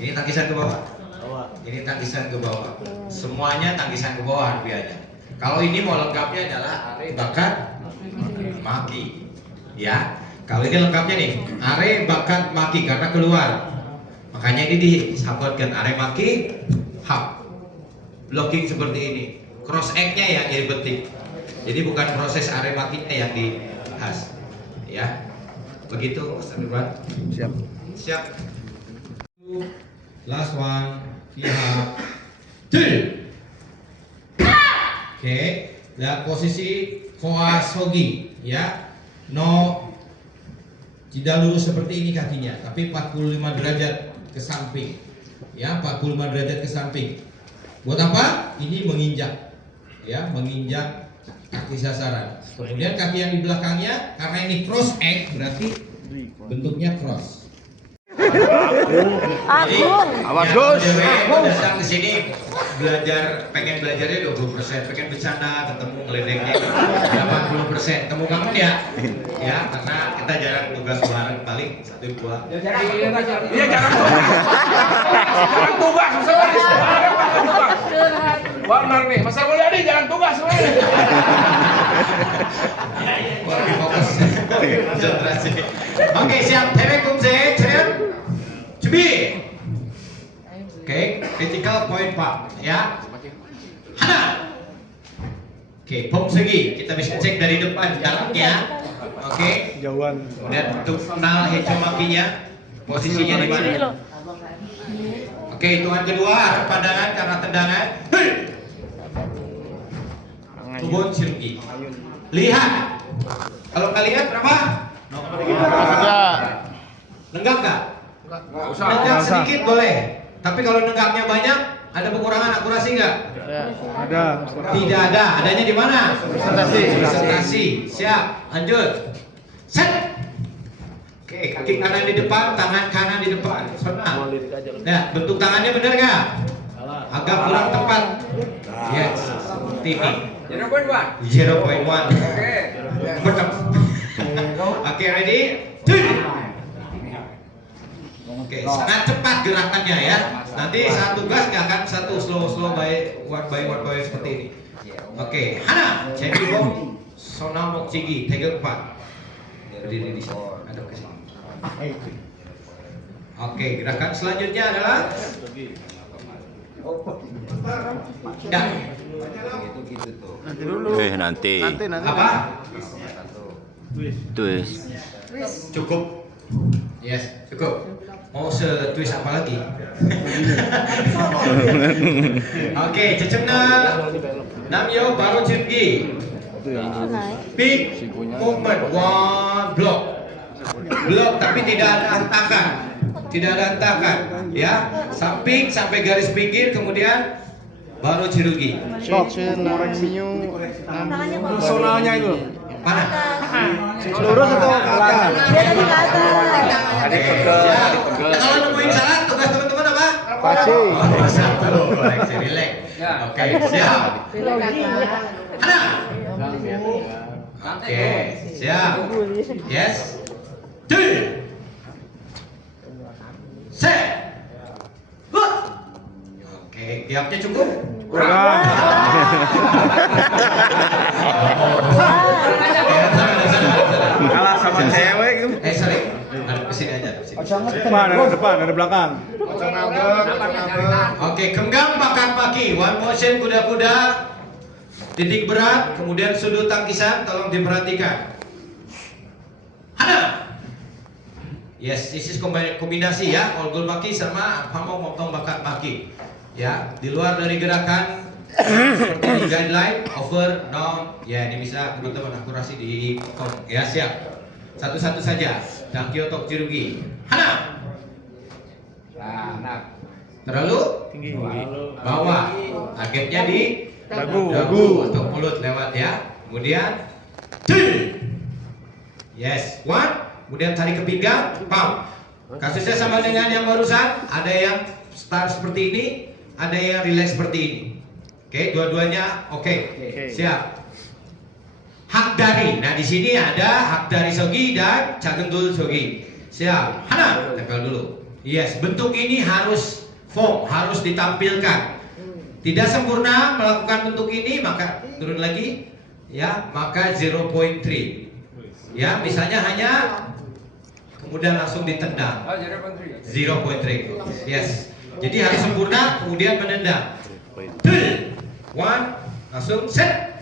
Ini tangisan ke bawah. Ini tangisan ke bawah. Semuanya tangisan ke bawah harfiahnya. Kalau ini mau lengkapnya adalah are bakat maki. Ya. Kalau ini lengkapnya nih, are bakat maki karena keluar. Makanya ini disabotkan are maki hap. Blocking seperti ini. Cross egg-nya yang jadi penting. Jadi bukan proses are makinya yang dibahas. Ya. Begitu Mas Irwan. Siap. Siap. Last one. Pihak. Oke. Dan posisi koasogi ya. No tidak lurus seperti ini kakinya, tapi 45 derajat ke samping. Ya, 45 derajat ke samping. Buat apa? Ini menginjak. Ya, menginjak kaki sasaran. Kemudian kaki yang di belakangnya karena ini cross egg berarti bentuknya cross. Awas Gus. Datang ke sini pengen belajarnya 20%, pengen bercanda ketemu ngeledeknya 80%. Temu kamu ya? Ya, karena kita jarang tugas bareng paling 1-2. Iya, jangan tugas. Benar nih, Mas Mulyadi jangan tugas sebenarnya. Lebih fokus. Konsentrasi. Oke, siap. Temen kumse, temen. Cubi. Oke, critical point Pak, ya. Hana. Oke, pom segi. Kita bisa cek dari depan jaraknya. Oke. Jauhan. Dan untuk kenal hecomakinya, posisinya di mana? Oke, hitungan kedua, arah pandangan karena tendangan. Kebun Sirki. Lihat. Kalau nggak lihat berapa? Nenggak nggak? Nenggak sedikit boleh. Tapi kalau nenggaknya banyak, ada pengurangan akurasi nggak? Ada. Tidak ada. Adanya di mana? Presentasi. Siap. Lanjut. Set. Oke, kaki kanan di depan, tangan kanan di depan. Pernah. Nah, bentuk tangannya benar nggak? Agak kurang tepat. Yes. Seperti ini. 0.1. Oke, ready? Oke, sangat cepat gerakannya ya. Nanti satu gas nggak akan satu slow by one seperti ini. Oke, Hana, Cengki Bom, Sonamok Cigi, Tiger 4. Berdiri di sini, hadap ke sini. Oke, gerakan selanjutnya adalah ya. Nanti. Apa? Twist. Cukup. Yes, cukup. Mau se-twist apa lagi? Oke, cecengna. Namyo baru cipgi. Big movement, one block. Block tapi tidak ada hentakan. Tidak ada hentakan, ya. Samping sampai garis pinggir, kemudian baru cirugi. Personalnya itu. Mana? Lurus atau ke belakang? Kalau nemuin salah, tugas teman-teman apa? Pasti. Satu, koreksi, relax. Oke, siap. Hana. Oke, siap. Yes. Two. Set. Look. Oke, tiapnya cukup? Kurang. Kalah sama cewek itu. Sorry. Ada kesini aja. Depan, ada belakang. Oke, genggam pakan kaki, one motion kuda-kuda, titik berat, kemudian sudut tangkisan, tolong diperhatikan. Hana. Yes, this is kombinasi ya, olgol kaki sama pamong motong bakat kaki. Ya, di luar dari gerakan seperti di guideline, over, down. Ya, ini bisa teman-teman akurasi di potong. Ya, siap. Satu-satu saja. Dan Kyoto Cirugi. Hana. Terlalu tinggi. Bawah. Targetnya di dagu atau mulut lewat ya. Kemudian 2. Yes, 1. Kemudian tarik ke pinggang, pump. Kasusnya sama dengan yang barusan, ada yang start seperti ini, ada yang relax seperti ini. Oke, dua-duanya oke. Siap. Hak dari. Nah, di sini ada hak dari sogi dan cagendul sogi. Siap. Hana, tempel dulu. Yes, bentuk ini harus form, harus ditampilkan. Tidak sempurna melakukan bentuk ini, maka turun lagi. Ya, maka 0.3. Ya, misalnya hanya kemudian langsung ditendang. 0.3. Yes. Jadi harus sempurna, kemudian menendang. 3, 1, langsung set.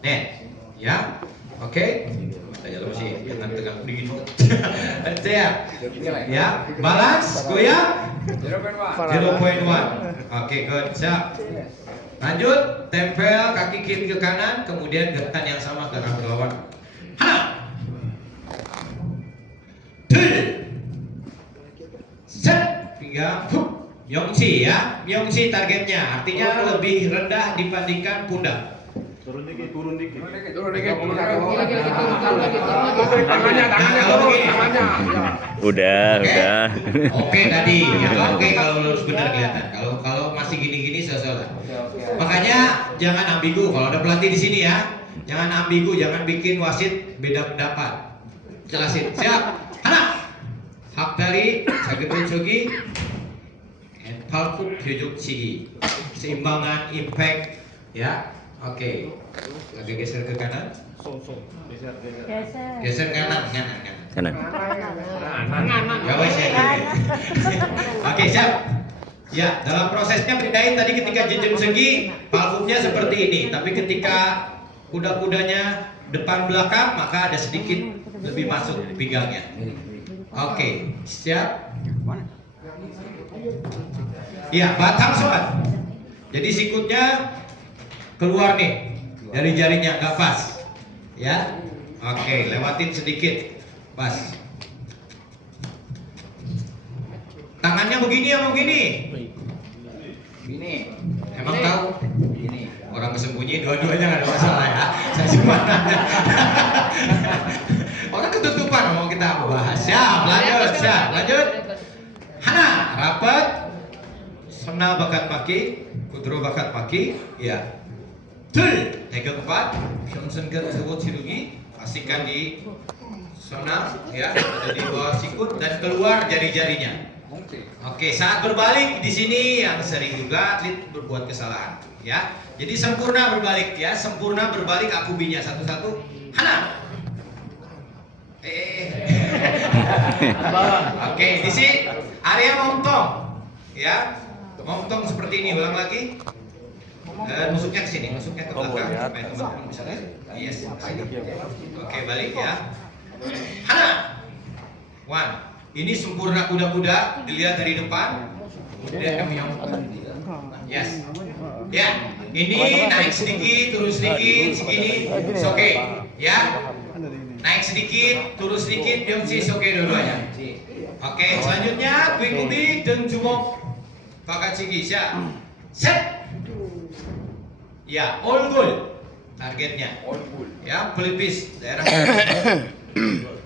Net. Ya. Oke. Tanya lu sih, jangan tegang dingin. Siap. Ya, balance, goyang. 0.1. Oke, good. Siap. Lanjut, tempel kaki kiri ke kanan, kemudian gerakan yang sama ke arah lawan. Hana. 2. Set. Pinggang. Myongchi ya. Myongchi targetnya, artinya lebih rendah dibandingkan pundak. Turun dikit. Udah. Oke tadi. Oke kalau lurus benar kelihatan. Kalau masih gini-gini salah. Makanya jangan ambigu. Kalau ada pelatih di sini ya, jangan ambigu, jangan bikin wasit beda pendapat. Jelasin. Siap. Hana. Hak dari Sagetul Chogi, and Palkuk Hyojok Chigi. Seimbangan impact ya. Oke. Lagi geser ke kanan. Geser kanan. Ya wes ya. Oke, siap. Ya, dalam prosesnya pindahin tadi ketika jejem segi, palkuknya seperti ini. Tapi ketika kuda-kudanya depan belakang, maka ada sedikit lebih masuk pinggangnya. Oke, siap. Ya, batang sobat. Jadi sikutnya keluar nih dari jarinya, nggak pas. Ya, oke, lewatin sedikit, pas. Tangannya begini apa begini? Begini. Emang tahu? Begini. Orang kesembunyi dua-duanya nggak ada masalah ya. Saya cuma nanya. Orang ketutupan mau kita bahas. Siap, lanjut. Hana, rapat. Sonal bakat maki, kudro bakat maki, ya. Tul, tegak kepat, Johnson sebut sirugi, pastikan di sonal, ya, ada di bawah sikut dan keluar jari-jarinya. Oke, saat berbalik di sini yang sering juga atlet berbuat kesalahan, ya. Jadi sempurna berbalik, ya, sempurna berbalik akubinya satu-satu. Hana. Oke, di sini area momtong, ya, momtong seperti ini. Ulang lagi. Nusuknya ke sini, nusuknya ke belakang supaya teman-teman bisa lihat. Yes, oke, balik ya. Hana. One. Ini sempurna kuda-kuda, dilihat dari depan. Kemudian kami yang yes. Ya, ini naik sedikit, turun sedikit, segini, oke, ya. Naik sedikit, turun sedikit, biongsi, oke dua-duanya. Oke, selanjutnya quick ubi dan jumok pakai cigi, siap. Set. Ya, all goal targetnya. Ya, pelipis daerah.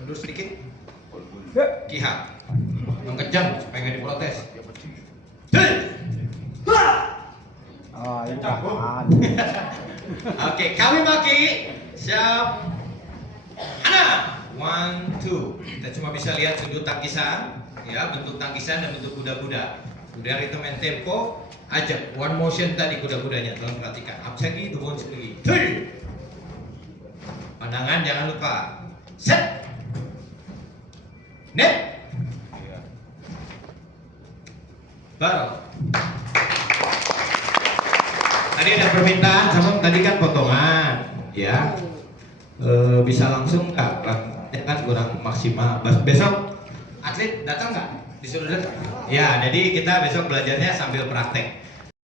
Mundur sedikit. Kiha. Yang kejam supaya nggak diprotes. Oke, kami maki. Siap. Hana. 1, 2. Kita cuma bisa lihat sudut tangkisan, ya, bentuk tangkisan dan bentuk kuda-kuda. Udah ritme and tempo. Ajak one motion tadi kuda-kudanya, tolong perhatikan. Absagi, dubon sekali. Pandangan jangan lupa. Set. Net. Baru. Tadi ada permintaan, sama tadi kan potongan, ya. Bisa langsung nggak? Kan kurang maksimal. Besok atlet datang nggak? Disuruh datang? Ya, jadi kita besok belajarnya sambil praktek.